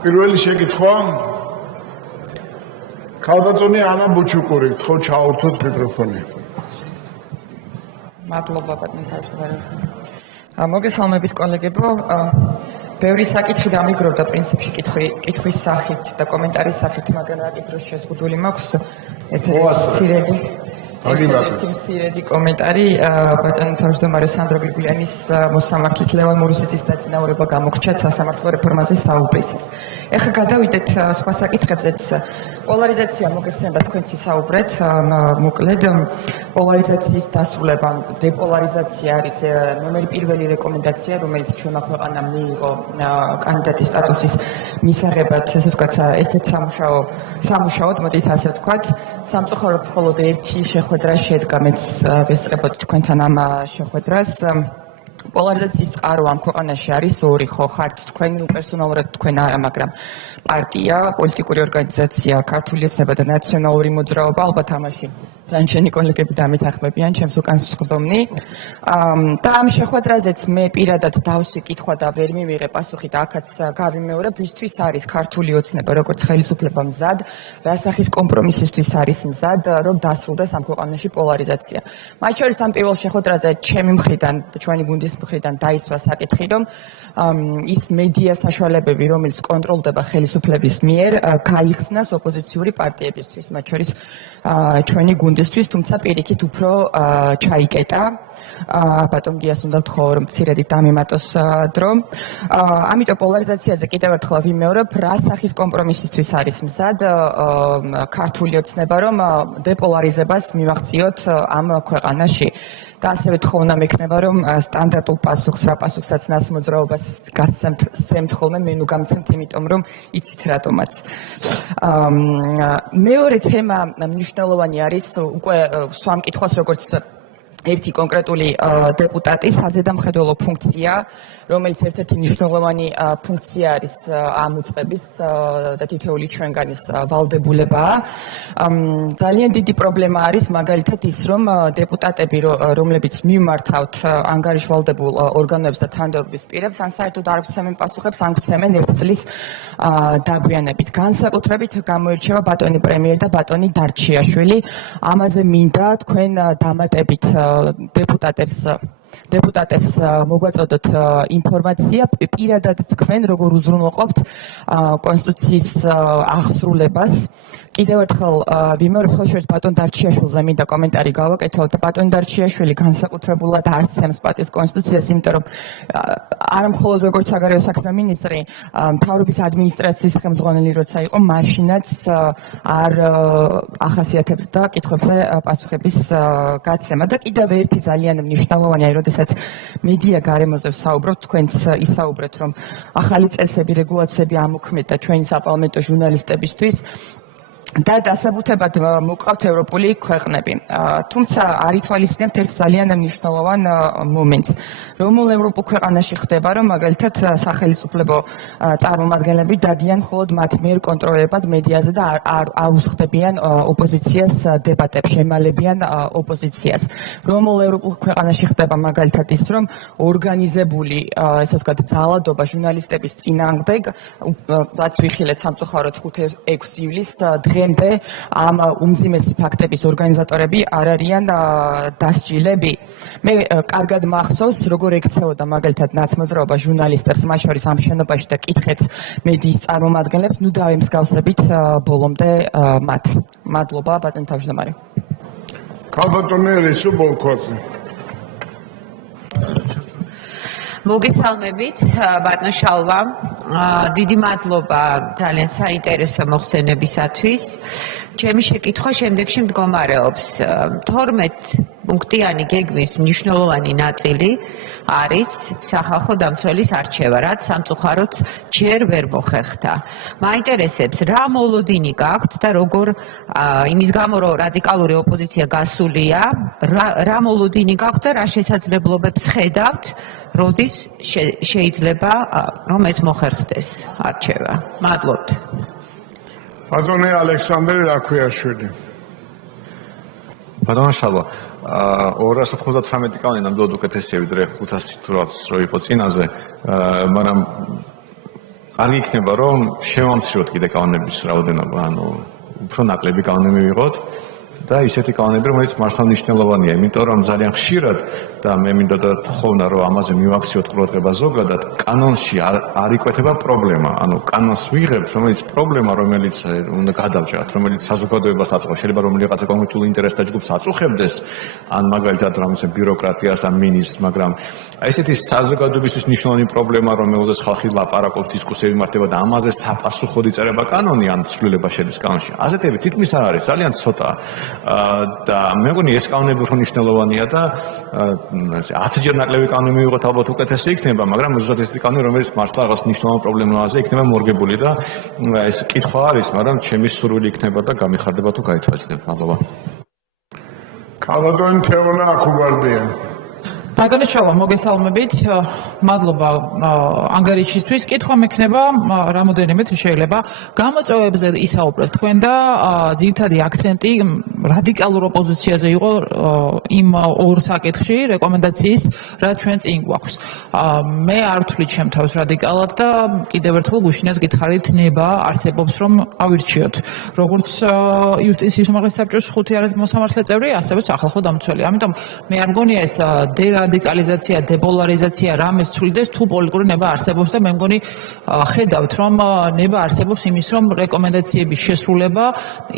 პირველი შეკითხვა ქალბატონი ანა ბუჩუკური, ხო ჩაურთოთ მიკროფონი. მადლობა ბატონო თავმჯდომარე. მოგესალმებით კოლეგებო. ბევრი საკითხი დამიგროვდა პრინციპში კითხვის სახით და კომენტარის სახით, მაგრამ რა კითხვის შეზღუდული მაქვს ერთადერთი კომენტარი ბატონო თავმჯდომარე სანდრო გრიგულიანის მოსამართლის ლევან მურუსიძის დაწინაურება გამოგრჩა სასამართლო რეფორმაზე საუბრისას. ეხლა გადავიდეთ სხვა საკითხებზეც. პოლარიზაცია მოგეხსენებათ თქვენც ისაუბრეთ, მოკლედ პოლარიზაციის დასრულება, დეპოლარიზაცია არის ნომერი პირველი რეკომენდაცია, რომელიც ჩვენმა ქვეყანამ მიიღო კანდიდატის სტატუსის მისაღებად, ესე ვთქვათ, ერთ-ერთ სამუშაოდ, მოდით ასე ვთქვათ, სამწუხაროდ მხოლოდ ერთი შეხვედრა შედგა, მეც ვესწრებოდი თქვენთან ამ შეხვედრას. პოლარიზაციის წყარო ამ ქვეყანაში არის ორი, ხო ხართ თქვენ პერსონალურად თქვენ არა, მაგრამ პარტია, პოლიტიკური ორგანიზაცია, ქართული ოცნება და ნაციონალური მოძრაობა, ალბათ ამაში დანარჩენი კოლეგები დამეთანხმებიან, ჩემს უკანს მსხვდომნი. და ამ შეხვედრაზეც მე პირადად დავსვი კითხვა და ვერ მივიღე პასუხი და აქაც გავიმეორებ, ვისთვის არის ქართული ოცნება როგორც ხელისუფლება მზად, რა სახის კომპრომისისთვის არის მზად, რომ დასრულდეს ამ ქვეყანაში პოლარიზაცია. მათ შორის ამ პირველ შეხვედრაზე ჩემი მხრიდან და ჩვენი გუნდის მხრიდან დაისვა საკითხი, რომ ის მედია საშუალებები, რომელიც კონტროლდება ხელისუფლების მიერ, გაიხსნას ოპოზიციური პარტიებისთვის, მათ შორის ჩვენი გუნდისთვის, თუმცა პირიქით უფრო ჩაიკეტა. ბატონ გიას უნდა ვთხოვო, რომ მცირედით დამემატოს დრო. ამიტომ პოლარიზაციაზე კიდევ ერთხელ ვიმეორებ, რა სახის კომპრომისისთვის არის მზად ქართული ოცნება, რომ დეპოლარიზებას მივახციოთ ამ ქვეყანაში. და ასევე თხოვნა მექნება, რომ სტანდარტულ პასუხს, რა პასუხსაც ნაცმოძრაობას გასცემთ ხოლმე, მე ნუ გამცემთ, იმიტომ რომ იცით რატომაც. მეორე თემა მნიშვნელოვანი არის, უკვე სვამ კითხვას, როგორც ერთი კონკრეტული დეპუტატის საზედამხედველო ფუნქცია, რომელიც ერთ-ერთი მნიშვნელოვანი ფუნქცია არის ამ უწყების და თითოეული ჩვენგანის ვალდებულებაა. ძალიან დიდი პრობლემა არის მაგალითად ის, რომ დეპუტატები, რომლებიც მიმართავთ ანგარიშვალდებულ ორგანოებს და თანამდებობის პირებს, ან საერთოდ არ გვცემენ პასუხებს, ან გვცემენ ერთ წლის დაგვიანებით. განსაკუთრებით გამოირჩევა ბატონი პრემიერი და ბატონი დარჩიაშვილი. ამაზე მინდა თქვენ დამატებით დეპუტატებს მოგვაწოდოთ ინფორმაცია, პირადად თქვენ როგორ უზრუნველყოფთ კონსტიტუციის აღსრულებას. კიდევ ერთხელ ვიმეორებ, ხოლმე ბატონ დარჩიაშვილზე მინდა კომენტარი გავაკეთო და ბატონ დარჩიაშვილი განსაკუთრებულად არ ცემს პარტიის კონსტიტუციას, იმიტომ რომ არა მხოლოდ როგორც საგარეო საქმეთა მინისტრი, მთავრობის ადმინისტრაციის ხელმძღვანელი როცა იყო, მაშინაც არ ახასიათებდა კითხვებზე პასუხების გაცემა. და კიდევ ერთი ძალიან მნიშვნელოვანია, როდესაც მედია გარემოზე ვსაუბრობთ, თქვენც ისაუბრეთ, რომ ახალი წესები, რეგულაციები ამოქმედა და ჩვენი საპარლამენტო ჟურნალისტებისთვის და დასაბუთებად მოყავთ ევროპული ქვეყნები. თუმცა არ ითვალისწინებთ ერთ ძალიან მნიშვნელოვან მომენტს, რომელ ევროპულ ქვეყანაში ხდება, რომ მაგალითად სახელმწიფო წარმომადგენლები დადიან მხოლოდ მათ მიერ კონტროლირებად მედიაზე და არ უსხდებიან ოპოზიციას დებატებს, შემალებიან ოპოზიციას. რომელ ევროპულ ქვეყანაში ხდება მაგალითად ის, რომ ორგანიზებული, ესე ვთქვათ, ძალადობა ჟურნალისტების წინააღმდეგ, რაც ვიხილეთ სამწუხაროდ 5-6 ივლისს დღემდე ამ უმძიმესი ფაქტების ორგანიზატორები არ არიან დასჯილები. მე კარგად მახსოვს, როგორ ექცეოდა მაგალითად ნაცმოძრაობა ჟურნალისტებს, მათ შორის ამ შენობაში და კითხეთ მედიის წარმომადგენლებს, ნუ დავემსგავსებით ბოლომდე მათ. მადლობა, ბატონო თავმჯდომარე. ქალბატონი რესო ბოლქვაძე. მოგესალმებით, ბატონო შალვა. დიდი მადლობა ძალიან საინტერესო მოხსენებისათვის. ჩემი შეკითხვა შემდეგში მდგომარეობს. 12 პუნქტიანი გეგმის მნიშვნელოვანი ნაწილი არის სახალხო დამცველის არჩევა, რაც სამწუხაროდ ჯერ ვერ მოხერხდა. მაინტერესებს, რა მოლოდინი გაქვთ და როგორ იმის გამო, რომ რადიკალური ოპოზიცია გასულია, რა მოლოდინი გაქვთ და რა შესაძლებლობებს ხედავთ, როდის შეიძლება რომ ეს მოხერხდეს არჩევა. მადლობთ. ბატონი ალექსანდრე რაქვიაშვილი. ბატონო შალვა, 298 კანონი ნამდვილად უკეთესია ვიდრე 500 თუ რაც რო იყო წინაზე, მაგრამ კარგი იქნება რომ შევამციროთ კიდე კანონების რაოდენობა, ანუ უფრო ნაკლები კანონები მივიღოთ და ისეთი კანონები, რომელიც მართლა მნიშვნელოვანია, იმიტომ რომ ძალიან ხშირად და მე მინდა თხოვნა რომ ამაზე მივაქციოთ ყურადღება ზოგადად, კანონში არ იკვეთება პრობლემა, ანუ კანონს ვიღებთ, რომელიც პრობლემა, რომელიც უნდა გადავჭრათ, რომელიც საზოგადოებას აწუხებს, შეიძლება რომ რაღაცა კონკრეტულ ინტერესთა ჯგუფს აწუხებდეს, ან მაგალითად რამის ბიუროკრატიას ან მინისტრს, მაგრამ ესეთი საზოგადოებისთვის მნიშვნელოვანი პრობლემა, რომელზეც ხალხი ლაპარაკობს, დისკუსიები მართება და ამაზე საპასუხოდ იწერება კანონი ან ცვლილება შედის კანონში. ასეთები თითქმის არ არის, ძალიან ცოტაა. და მე მგონი ეს კანონები უფრო მნიშვნელოვანია და 10-ჯერ ნაკლები კანონი მივიღოთ ალბათ უკეთესი იქნება, მაგრამ ზუსტად ესეთი კანონი, რომელიც მართლა რაღაც მნიშვნელოვან პრობლემაზე იქნება მორგებული და ეს კითხვა არის, მაგრამ ჩემი სურვილი იქნება და გამიხარდება თუ გაითვალისწინებ. მადლობა. ქალბატონი თეონა აქუბარდია. ბატონო ჩავა, მოგესალმებით. მადლობა ანგარიშისთვის. კითხვა მექნება რამოდენიმე თუ შეიძლება გამოწვევებზე ისაუბრეთ თქვენ და ძირითადი აქცენტი რადიკალურ ოპოზიციაზე იყო იმ ორ საკითხში რეკომენდაციის, რაც ჩვენ წინ გვაქვს. მე არ ვთვლი ჩემ თავს რადიკალად და კიდევ ერთხელ გუშინაც გითხარით ნება არსებობს რომ ავირჩიოთ. როგორც იუსტიციის უმაღლესი საბჭოს 5 მოსამართლე წევრი, ასევე სახალხო დამცველი. ამიტომ მე არ მგონია ეს რადიკალიზაცია, დეპოლარიზაცია რამეს ცვლიდეს თუ პოლიტიკური ნება არსებობს და მე მგონი ხედავთ რომ ნება არსებობს იმის რომ რეკომენდაციების შესრულება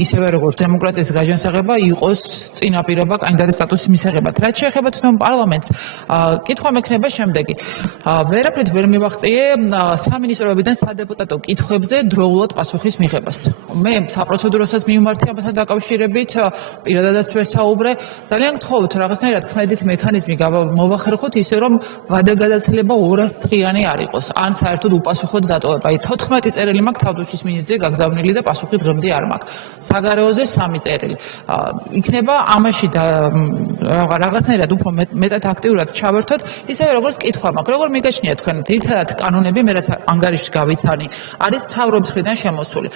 ისევე როგორც დემოკრატიის გაჯანსაღება იყოს წინაპირობა კანდიდატის სტატუსის მისაღებად. რაც შეეხება თვითონ პარლამენტს, კითხვა მექნება შემდეგი. ვერაფრით ვერ მივაღწიე სამინისტროებიდან სადეპუტატო კითხვებზე დროულად პასუხის მიღებას. მე საპროცედუროსაც მივმართე ამასთან დაკავშირებით, პირადადაც ვერ საუბრე. ძალიან გთხოვთ რაღაცნაირად ქმედით მექანიზმი მოვახერხოთ ისე რომ ვადაგადაცილება 200 დღიანი არ იყოს, ან საერთოდ უპასუხოდ დატოვება. 14 წერილი მაქვს თავდაცვის მინისტრზე გაგზავნილი და პასუხი დღემდე არ მაქვს. საგარეოზე 3 წერილი. იქნება ამაში და რაღაცნაირად უფრო მეტად აქტიურად ჩავერთოთ, ისევე როგორც კითხვა მაქვს. როგორ მიგაჩნია თქვენ ძირითადად კანონები, მე რაც ანგარიშს გავიცანი, არის მთავრობის მხრიდან შემოსული.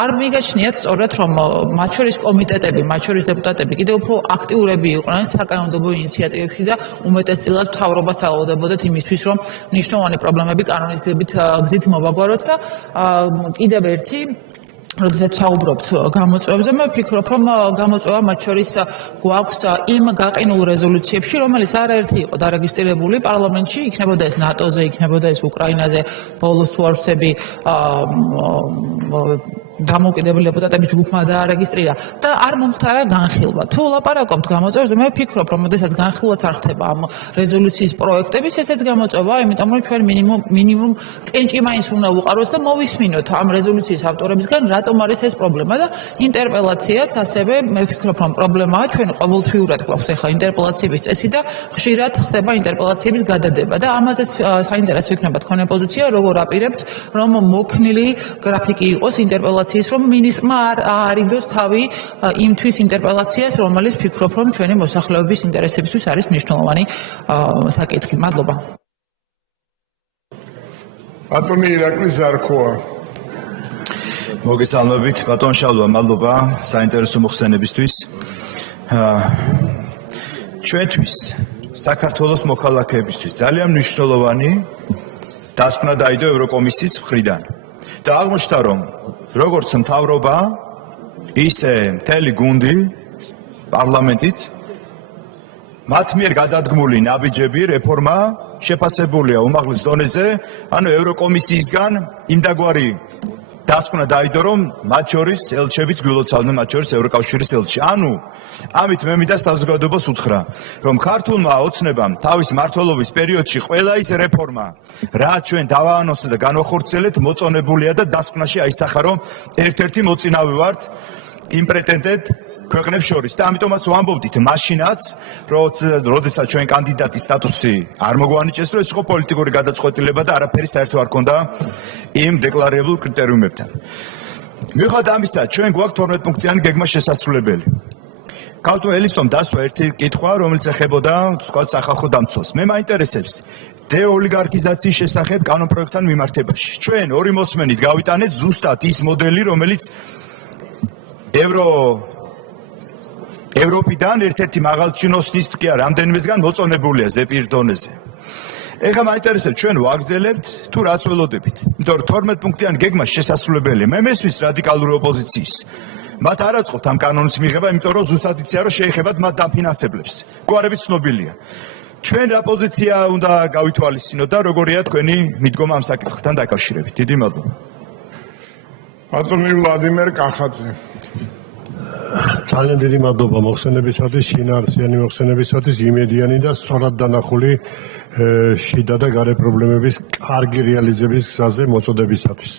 არ მიგაჩნიათ სწორად რომ მათ შორის კომიტეტები, მათ შორის დეპუტატები კიდევ უფრო აქტიურები იყვნენ საკანონმდებლო ინიციატივებში და უმეტესწილად მთავრობას აუდებოდათ იმისთვის რომ მნიშვნელოვანი პრობლემები კანონის გზით მოვაგვაროთ და კიდევ ერთი როდესაც საუბრობთ გამოწვევებზე, მე ვფიქრობ, რომ გამოწვევა მათ შორის გვაქვს იმ გაყინულ რეზოლუციებში, რომელიც არაერთი იყო დარეგისტრირებული პარლამენტში, იქნებოდა ეს ნატოზე, იქნებოდა ეს უკრაინაზე, ბოლოს თუ არ ვცდები დამოუკიდებელი დეპუტატების ჯგუფმა დაარეგისტრირა და არ მომხდარა განხილვა. თუ ლაპარაკობთ გამოწვევებზე, მე ვფიქრობ, რომ შესაძლოა განხილვაც არ ხდება ამ რეზოლუციის პროექტების, ესეც გამოწვევა, იმიტომ რომ ჩვენ მინიმუმ კენჭი მაინც უნდა ვუყაროთ და მოვისმინოთ ამ რეზოლუციის ავტორებისგან, რატომ არის ეს პრობლემა და ინტერპელაციაც ასევე მე ვფიქრობ, რომ პრობლემაა, ჩვენ ყოველთვიურად გვაქვს ახლა ინტერპელაციების წესი და ხშირად ხდება ინტერპელაციების გადადება და ამაზე საინტერესო იქნება თქვენი პოზიცია, როგორ აპირებთ, რომ მოქნილი გრაფიკი იყოს ინტერპელაციების რომ მინისტრმა არ არიდოს თავი იმთვის ინტერპელაციას, რომელიც ფიქრობ, რომ ჩვენი მოსახლეობის ინტერესებისთვის არის მნიშვნელოვანი საკითხი. მადლობა. ბატონი ირაკლი ზარქოა. მოგესალმებით, ბატონ შალვა, მადლობა საინტერესო მოხსენებისთვის. ჩვენთვის, საქართველოს მოქალაქეებისთვის ძალიან მნიშვნელოვანი დასკვნა დაიდო ევროკომისიის მხრიდან. და აღმოჩნდა, რომ როგორც მთავრობა, ისე მთელი გუნდი პარლამენტით მათ მიერ გადადგმული ნაბიჯები რეფორმა შეფასებულია უმაღლეს დონეზე, ანუ ევროკომისიისგან იმდაგვარი დასკვნა დაიდო, რომ მათ შორის ელჩებიც გულოცავდნენ, მათ შორის ევროკავშირის ელჩი. ანუ ამით მე მინდა საზოგადოებას უთხრა, რომ ქართულმა ოცნებამ თავის მმართველობის პერიოდში ყველა ის რეფორმა, რაც ჩვენ დავაანონსეთ და განვახორციელეთ, მოწონებულია და დასკვნაში აისახა, რომ ერთ-ერთი მოწინავე ვართ იმ პრეტენდენტ ქვეყნებს შორის და ამიტომაც ვამბობდით მაშინაც, როდესაც ჩვენ კანდიდატის სტატუსი არ მოგვანიჭეს, რომ ეს იყო პოლიტიკური გადაწყვეტილება და არაფერი საერთო არ ქონდა იმ დეკლარირებულ კრიტერიუმებთან. მიუხედავად ამისა, ჩვენ გვაქვს 12 პუნქტიანი გეგმა შესასრულებელი. ქართულ ელისომ დასვა ერთი კითხვა, რომელიც ეხებოდა თქვა სახალხო დამცველს. მე მაინტერესებს დეოლიგარქიზაციის შესახებ კანონპროექტთან მიმართებაში. ჩვენ ორი მოსმენით გავიტანეთ ზუსტად ის მოდელი, რომელიც ევროპიდან ერთ-ერთი მაღალჩინოსნის კი არა, რამდენიმესგან მოწონებულია ზეპირ დონეზე. ეხლა მაინტერესებს ჩვენ ვაგრძელებთ თუ რას ველოდებით. იმიტომ რომ 12 პუნქტიანი გეგმა შესაძლებელია. მე მესმის რადიკალური ოპოზიციის. მათ არ აწყობთ ამ კანონის მიღება, იმიტომ რომ ზუსტად იციან რომ შეეხებათ მათ დაფინანსებლებს. გვარები ცნობილია. ჩვენ რა პოზიცია უნდა გავითვალისწინოთ და როგორია თქვენი მიდგომა ამ საკითხთან დაკავშირებით. დიდი მადლობა. ბატონი ვლადიმერ კახაძე. ძალიან დიდი მადლობა მოხსენებისათვის, შინაარსიანი მოხსენებისათვის, იმედიანი და სწორად დანახული შიდა და გარე პრობლემების კარგი რეალიზების გზაზე მოწოდებისათვის.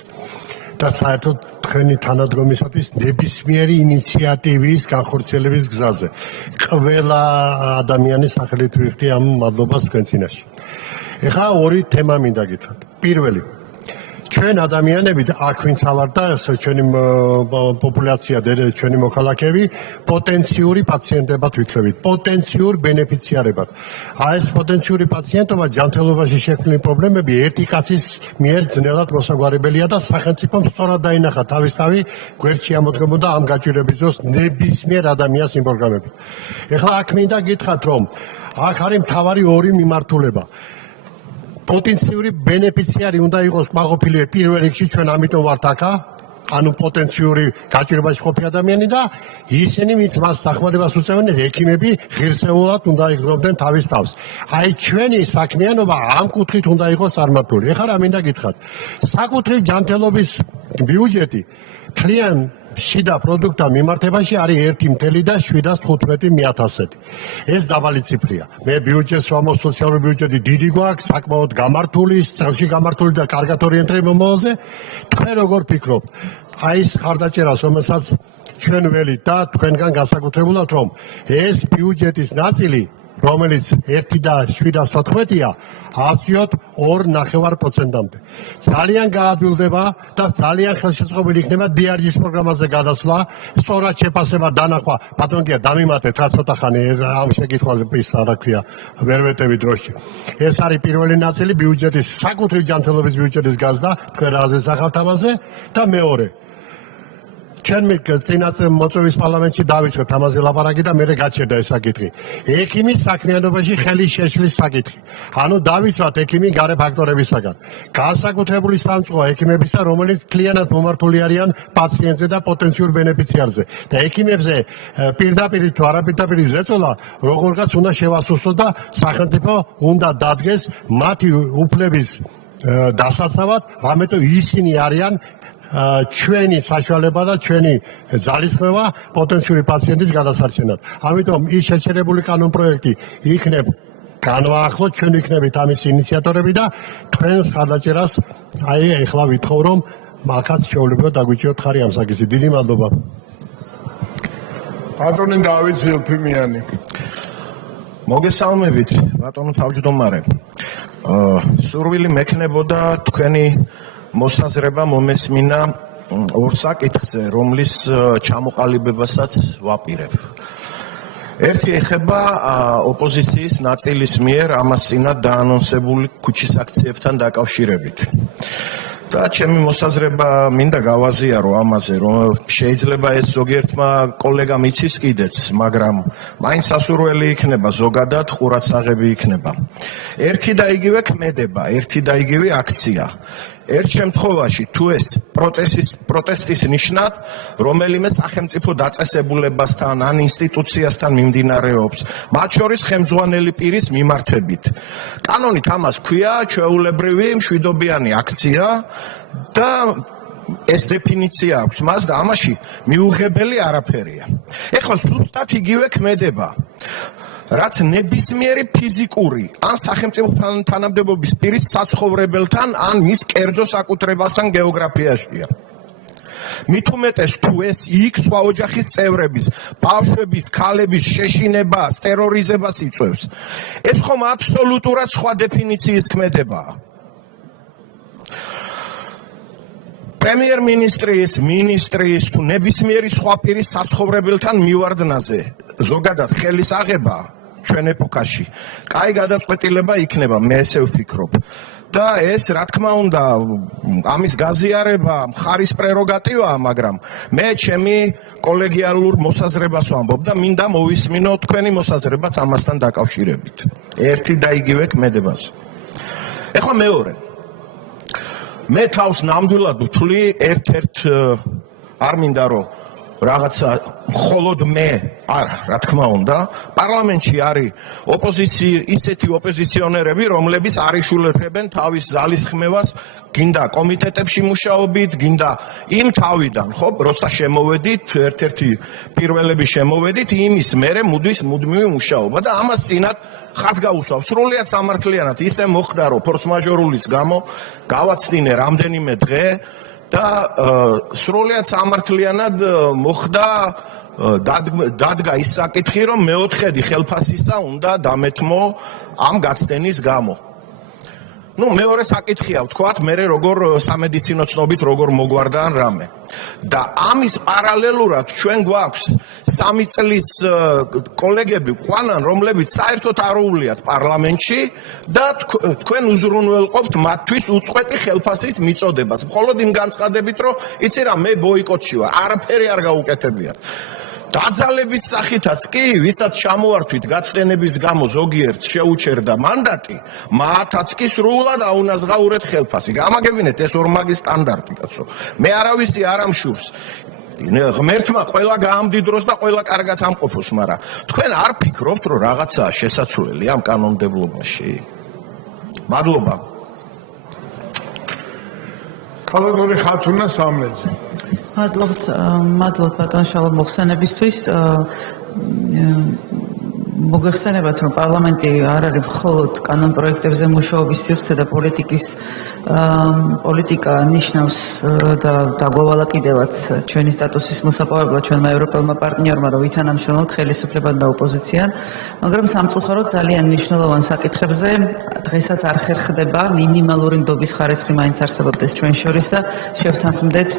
და საერთოდ თქვენი თანადგომისათვის ნებისმიერი ინიციატივის განხორციელების გზაზე. ყველა ადამიანის სახელით ვიხდი ამ მადლობას თქვენ წინაშე. ეხლა ორი თემა მინდა გითხრათ. პირველი ჩვენ ადამიანები აქ ვინც ავართ და ჩვენი პოპულაცია და ჩვენი მოქალაქეები პოტენციური პაციენტებად ვითვლებით, პოტენციურ ბენეფიციარებად. ეს პოტენციური პაციენტობა ჯანმრთელობაში შექმნილი პრობლემები ერთი კაცის მიერ ძნელად მოსაგვარებელია და სახელმწიფომ სწორად დაინახა თავისთავი გვერდში ამოდგებოდა ამ გაჭირების დროს ნებისმიერ ადამიანს იმ პროგრამებით. ეხლა აქ მინდა გითხრათ, რომ აქ არის მთავარი ორი მიმართულება. პოტენციური ბენეფიციარი უნდა იყოს კმაყოფილი პირველ რიგში ჩვენ ამიტომ ვართ აქა, ანუ პოტენციური გაჭირებაში ყოფილი ადამიანი და ისინი ვინც მას დახმარებას უწევენ, ექიმები ღირსეულად უნდა იგრძნობდნენ თავის თავს. აი ჩვენი საქმიანობა ამ კუთხით უნდა იყოს წარმართული. ეხლა რა მინდა გითხრათ. საკუთრივ ჯანმრთელობის ბიუჯეტი თლიან შიდა პროდუქტთან მიმართებაში არის 1,715,000. ეს დაბალი ციფრია. მე ბიუჯეტს ვამბობ, სოციალური ბიუჯეტი დიდი გვაქვს, საკმაოდ გამართული, წელში გამართული და კარგად ორიენტირებული მომავალზე. თქვენ როგორ ფიქრობთ? აი ეს ხარდაჭერას, რომელსაც ჩვენ ველით და თქვენგან განსაკუთრებულად, რომ ეს ბიუჯეტის ნაწილი, რომელიც 1,714-ია, ავწიოთ 2.9%-მდე. ძალიან გაადვილდება და ძალიან ხელშეწყობილი იქნება DRG-ის პროგრამაზე გადასვლა, სწორად შეფასება დანახვა. ბატონია, დამიმატეთ რა ცოტა ხანი ამ შეკითხვაზე ის რა ქვია, ვერ ვეტევი დროში. ეს არის პირველი ნაწილი ბიუჯეტის, საკუთრივ ჯანმრთელობის ბიუჯეტის გაზრდა, თქვენ რა ზესახავთ ამაზე და მეორე ჩვენ წინაწე მოწვევის პარლამენტში დავიწყეთ ამაზე ლაპარაკი და მე გაჩერდა ეს საკითხი. ექიმის საქმიანობაში ხელის შეშლის საკითხი. ანუ დავიცვათ ექიმი გარე ფაქტორებისაგან. განსაკუთრებული სამწყოა ექიმებისა, რომელიც მთლიანად მომართული არიან პაციენტზე და პოტენციურ ბენეფიციარზე. და ექიმებზე პირდაპირ თუ არაპირდაპირ ზეწოლა როგორღაც უნდა შევასუსტოს და სახელმწიფო უნდა დადგეს მათი უფლების დასაცავად, რამეთო ისინი არიან ჩვენი საშუალება და ჩვენი ძალისხმევა პოტენციური პაციენტის გადასარჩენად. ამიტომ ის შეჩერებული კანონპროექტი იქნებ განვაახლოთ, ჩვენ ვიქნებით ამის ინიციატორები და თქვენს ხარდაჭერას აი ეხლა ვითხოვ, რომ მაგაც შეუძლებლობა დაგვიჭიროთ ხარი ამ საკითხი. დიდი მადლობა. ბატონი დავით ზილფიმიანი. მოგესალმებით, ბატონო თავმჯდომარე. სურვილი მექნებოდა თქვენი მოსაზრება მომესმინა ორ საკითხზე, რომლის ჩამოყალიბებასაც ვაპირებ. ერთი ეხება ოპოზიციის ნაწილის მიერ ამას წინათ დაანონსებული ქუჩის აქციებთან დაკავშირებით. და ჩემი მოსაზრება მინდა გავაზიარო ამაზე, რომ შეიძლება ეს ზოგიერთმა კოლეგამ იცის კიდეც, მაგრამ მაინც სასურველი იქნება ზოგადად, ყურადსაღები იქნება. ერთი და იგივე ქმედება, ერთი და იგივე აქცია. ერთ შემთხვევაში თუ ეს პროტესტის ნიშნად რომელიმე სახელმწიფო დაწესებულებასთან ან ინსტიტუციასთან მიმდინარეობს, მათ შორის ხელმძღვანელი პირის მიმართებით. კანონით ამას ქვია ჩვეულებრივი მშვიდობიანი აქცია და ეს დეფინიცია აქვს მას და ამაში მიუღებელი არაფერია. ეხლა ზუსტად იგივე ქმედება რაც ნებისმიერი ფიზიკური ან სახელმწიფო თანამდებობის პირის საცხოვრებელთან ან მის კერძო საკუთრებასთან გეოგრაფიაშია. მით უმეტეს თუ ეს იქ სხვა ოჯახის წევრების, ბავშვების, ქალების შეშინებას, ტერორიზებას იწვევს. ეს ხომ აბსოლუტურად სხვა დეფინიციის ქმედებაა. პრემიერ-მინისტრის, მინისტრის თუ ნებისმიერი სხვა პირის საცხოვრებელთან მივარდნაზე ზოგადად ხელის აღება ჩვენ ეპოქაში კაი გადაწყვეტილება იქნება, მე ესე ვფიქრობ. და ეს რა თქმა უნდა ამის გაზიარება მხარის პრეროგატივაა, მაგრამ მე ჩემი კოლეგიალურ მოსაზრებას ვამბობ და მინდა მოვისმინო თქვენი მოსაზრებაც ამასთან დაკავშირებით. ერთი და იგივე ქმედებას. ეხლა მეორე. მე თავს ნამდვილად ვთვლი ერთ-ერთ არ მინდა რომ რაღაცა მხოლოდ მე რა თქმა უნდა პარლამენტში არის ისეთი ოპოზიციონერები რომლებიც არიშულებენ თავის ზალისხმევას გინდა კომიტეტებში მუშაობით გინდა იმ თავიდან ხო როცა შემოვედით ერთ-ერთი პირველები შემოვედით იმის მერე მუდმივი მუშაობა და ამას წინათ ხაზ გაუსვავ სრულიად სამართლიანად ისე მოხდა რომ ფორს-მაჟორულის გამო გავაცდინე რამდენიმე დღე და სრულიად სამართლიანად მოხდა დადგა ის საკითხი რომ მეოთხედი ხელფასისა უნდა დამეთმო ამ გაცდენის გამო. ნუ მეორე საკითხია ვთქვათ მე როგორ სამედიცინო ცნობით როგორ მოგვარდა ან რამე. და ამის პარალელურად ჩვენ გვაქვს 3 წლის კოლეგები ყანან რომლებიც საერთოდ არ უვლიათ პარლამენტში და თქვენ უზრუნველყოფთ მათთვის უწყვეტი ხელფასის მიწოდებას. მხოლოდ იმ განცხადებით რომ იცი რა მე ბოიკოტში ვარ არაფერი არ გაუკეთებიათ. დაძალების სახითაც კი, ვისაც ჩამოვართვით გაცდენების გამო ზოგიერთ შეუჩერდა მანდატი, მათაც კი სრულად აუნაზღაურეთ ხელფასი. გამაგებინეთ ეს ორმაგი სტანდარტი, კაცო. მე არავისი არ ამშურს. ღმერთმა ყველა გაამდიდროს და ყველა კარგად ამყოფოს, მაგრამ თქვენ არ ფიქრობთ, რომ რაღაცაა შესაძლებელი ამ კანონმდებლობაში? მადლობა. ქალბატონი ხათუნა სამნეძე. მადლობთ ბატონ შალომ მოხსენებისთვის. მოგეხსენებათ რომ პარლამენტი არ არის მხოლოდ კანონპროექტებზე მუშაობის სივრცე და პოლიტიკა ნიშნავს და დაგვავალა კიდევაც ჩვენი სტატუსის მოსაპოვებლად ჩვენმა ევროპელმა პარტნიორმა რომ ვითანამშრომლოთ ხელისუფლებამ და ოპოზიციამ, მაგრამ სამწუხაროდ ძალიან მნიშვნელოვან საკითხებზე დღესაც არ ხერხდება მინიმალური ნდობის ხარისხი მაინც არსებობდეს ჩვენ შორის და შევთანხმდეთ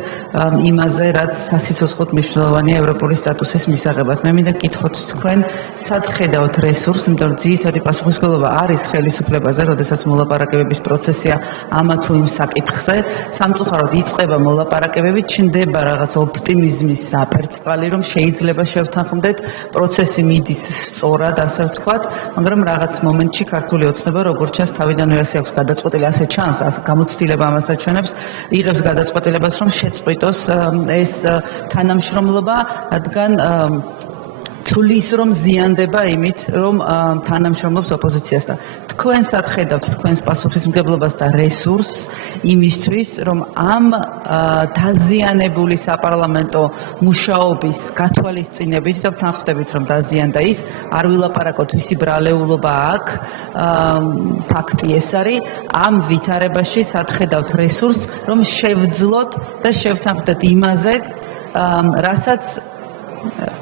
იმაზე რაც სასიცოცხლოდ მნიშვნელოვანია ევროპული სტატუსის მისაღებად. მე მინდა გკითხოთ თქვენ სად ხედავთ რესურსს, იმიტომ რომ ძირითადი პასუხისმგებლობა არის ხელისუფლებაზე, როდესაც მოლაპარაკებების პროცესია ამ თუ იმ საკითხზე, სამწუხაროდ იწყება მოლაპარაკებები, ჩნდება რაღაც ოპტიმიზმის საფერწყალი, რომ შეიძლება შევთანხმდეთ, პროცესი მიდის სწორად, ასე ვთქვათ, მაგრამ რაღაც მომენტში ქართული ოცნება, როგორც ჩანს, თავიდანვე ასე აქვს გადაწყვეტილი, ასე ჩანს, გამოცდილება ამას აჩვენებს, იღებს გადაწყვეტილებას, რომ შეწყვიტოს ეს თანამშრომლობა, რადგან თulis რომ ზიანდება იმით, რომ თანამშრომლობს ოპოზიციასთან. თქვენ სად ხედავთ თქვენს პასუხისმგებლობას და რესურსს იმისთვის, რომ ამ დაზიანებული საპარლამენტო მუშაობის გათვალისწინებით და ვთანხმდებით, რომ დაზიანდა ის, არ ვილაპარაკოთ ვისი ბრალეულობა აქ, ფაქტი ეს არის, ამ ვითარებაში სად ხედავთ რესურსს, რომ შევძლოთ და შევთანხმდეთ იმაზე, რასაც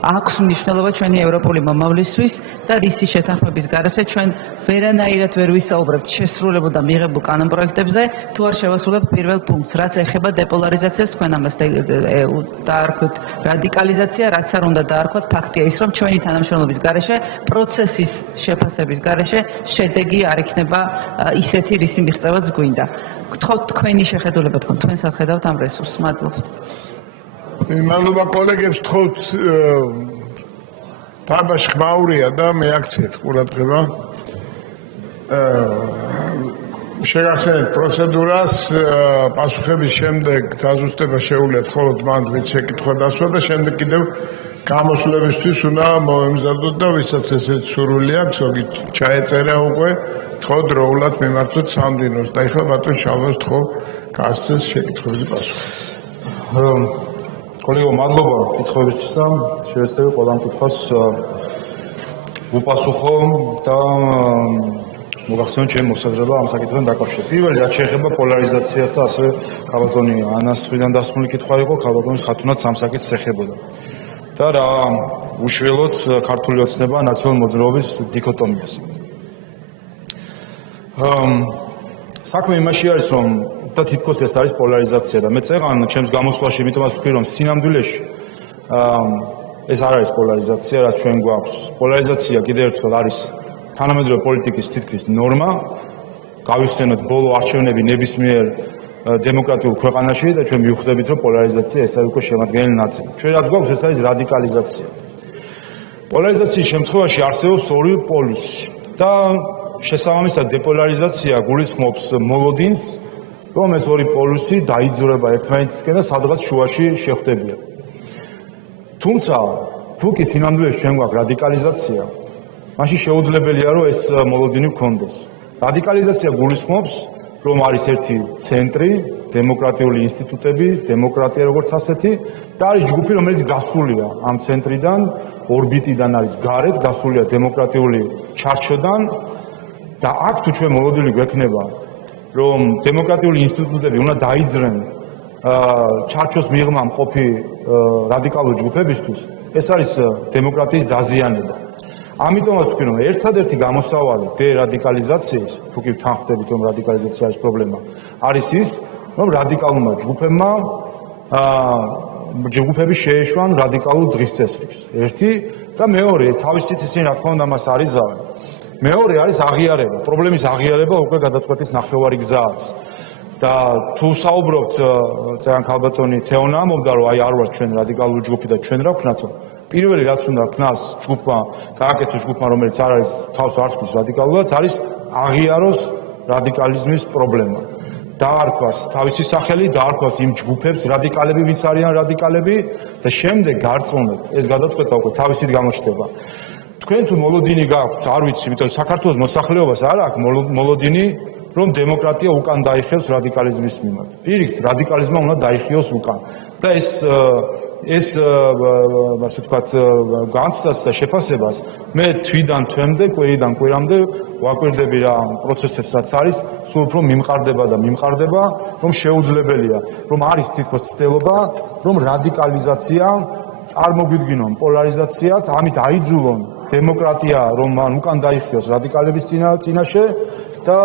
აქვს მნიშვნელობა ჩვენი ევროპული მომავლისთვის და რისი შეთანხმების გარშე ჩვენ ვერანაირად ვერ ვისაუბრებთ შესრულებულ და მიღებულ კანონპროექტებზე, თუ არ შევასრულებთ პირველ პუნქტს, რაც ეხება დეპოლარიზაციას, თქვენ ამას დაარქვით რადიკალიზაცია, რაც არ უნდა დაარქვათ, ფაქტია ის, რომ ჩვენი თანამშრომლობის გარშე, პროცესის შეფასების გარშე შედეგი არ იქნება ისეთი, რისი მიღწევაც გვინდა. გთხოვთ თქვენი შეხედულება, თქვენ სად ხედავთ ამ რესურსს? მადლობთ. მადლობა კოლეგებს თხოვთ თამაში ხმაურია და მეაქციეთ ყურადღება. შეგახსენეთ პროცედურას, პასუხების შემდეგ დაზუსტება შეუძლიათ მხოლოდ მანდ ვინც შეკითხვა დასვა და შემდეგ კიდევ გამოსვლებისთვის უნდა მოემზადოთ და ვისაც ესეც სურვილი აქვს, ზოგი ჩაეწერა უკვე, თხოვთ დროულად მიმართოთ სამდინოს და ეხლა ბატონ შალვას თხოვ გასცეს შეკითხვებზე პასუხი. კოლეგო, მადლობა კითხვებისთვის და შევეცდები ყველა კითხვას უპასუხო და მოგახსენოთ ჩემი მოსაზრება ამ საკითხთან დაკავშირებით. პირველი რაც შეეხება პოლარიზაციას და ასევე ქალბატონი ანას მხრიდან დასმული კითხვა იყო, ქალბატონი ხათუნაც ამ საკითხს ეხებოდა. და რა უშველოდ ქართული ოცნება ნაციონალ მოძრაობის დიქოტომიას. საქმე იმაში არის, რომ და თითქოს ეს არის პოლარიზაცია და მე წეღან ჩემს გამოსვლაში იმიტომაც ვთქვი რომ სინამდვილეში ეს არ არის პოლარიზაცია რაც ჩვენ გვაქვს. პოლარიზაცია კიდევ ერთხელ არის თანამედროვე პოლიტიკის თითქმის ნორმა. გავიხსენოთ ბოლო არჩევნები ნებისმიერ დემოკრატიულ ქვეყანაში და ჩვენ მივხვდებით რომ პოლარიზაცია ეს არის უკვე შემადგენელი ნაწილი. ჩვენ რაც გვაქვს ეს არის რადიკალიზაცია. პოლარიზაციის შემთხვევაში არსებობს ორი პოლუსი და შესაბამისად დეპოლარიზაცია გულისხმობს მოლოდინს, რომ ეს ორი პოლუსი დაიძრება ერთმანეთისკენ და სადღაც შუაში შეხვდებიან. თუმცა, თუ კი სინამდვილეში ჩვენ გვაქვს რადიკალიზაცია, მაშინ შეუძლებელია რომ ეს მოლოდინი გქონდეს. რადიკალიზაცია გულისხმობს, რომ არის ერთი ცენტრი, დემოკრატიული ინსტიტუტები, დემოკრატია როგორც ასეთი და არის ჯგუფი, რომელიც გასულია ამ ცენტრიდან, ორბიტიდან არის გარეთ, გასულია დემოკრატიული ჩარჩოდან და აქ თუ ჩვენ მოლოდინი გვექნება, რომ დემოკრატიული ინსტიტუტები უნდა დაიძრენ ჩარჩოს მიღმა მყოფი რადიკალური ჯგუფებისთვის, ეს არის დემოკრატიის დაზიანება. ამიტომაც ვთქვი, რომ ერთადერთი გამოსავალი დერადიკალიზაციის, თუ კი თანხმდებით, რომ რადიკალიზაცია არის პრობლემა, არის ის, რომ რადიკალურმა ჯგუფებმა ჯგუფები შეეშვან რადიკალურ დღის წესრიგს. ერთი და მეორე, თავისით ისინი რა თქმა უნდა მას არ იზავენ. მეორე არის აღიარება. პრობლემის აღიარება უკვე გადაწყვეტის ნახევარი გზა არის. და თუ საუბრობთ, წერან ქალბატონი თეონა ამბობდა, რომ აი არ ვარ ჩვენ რადიკალური ჯგუფი და ჩვენ რა ვქნათო. პირველი რაც უნდა ქნას ჯგუფმა, გააკეთოს ჯგუფმა, რომელიც არ არის თავს არ ხდის რადიკალურად, არის აღიაროს რადიკალიზმის პრობლემა. დაარქვას თავისი სახელი, დაარქვას იმ ჯგუფებს რადიკალები, ვინც არიან რადიკალები და შემდეგ გარწმუნოთ, ეს გადაწყვეტა უკვე თავისით გამოჩნდება. თქვენ თუ მოლოდინი გაქვთ, არ ვიცი, იმიტომ რომ საქართველოს მოსახლეობას არ აქვს მოლოდინი, რომ დემოკრატია უკან დაიხევს რადიკალიზმის მიმართ. პირიქით, რადიკალიზმმა უნდა დაიხიოს უკან. და ეს ასე ვთქვათ, განცდას და შეფასებას მე თვიდან თვემდე, კვირიდან კვირამდე ვაკვირდები რა პროცესებს, რაც არის, სულ უფრო მიმყარდება, რომ შეუძლებელია, რომ არის თითქოს ცდელობა, რომ რადიკალიზაცია წარმოგვიდგინონ პოლარიზაციად, ამით აიძულონ დემოკრატია, რომ მან უკან დაიხიოს რადიკალების წინაშე და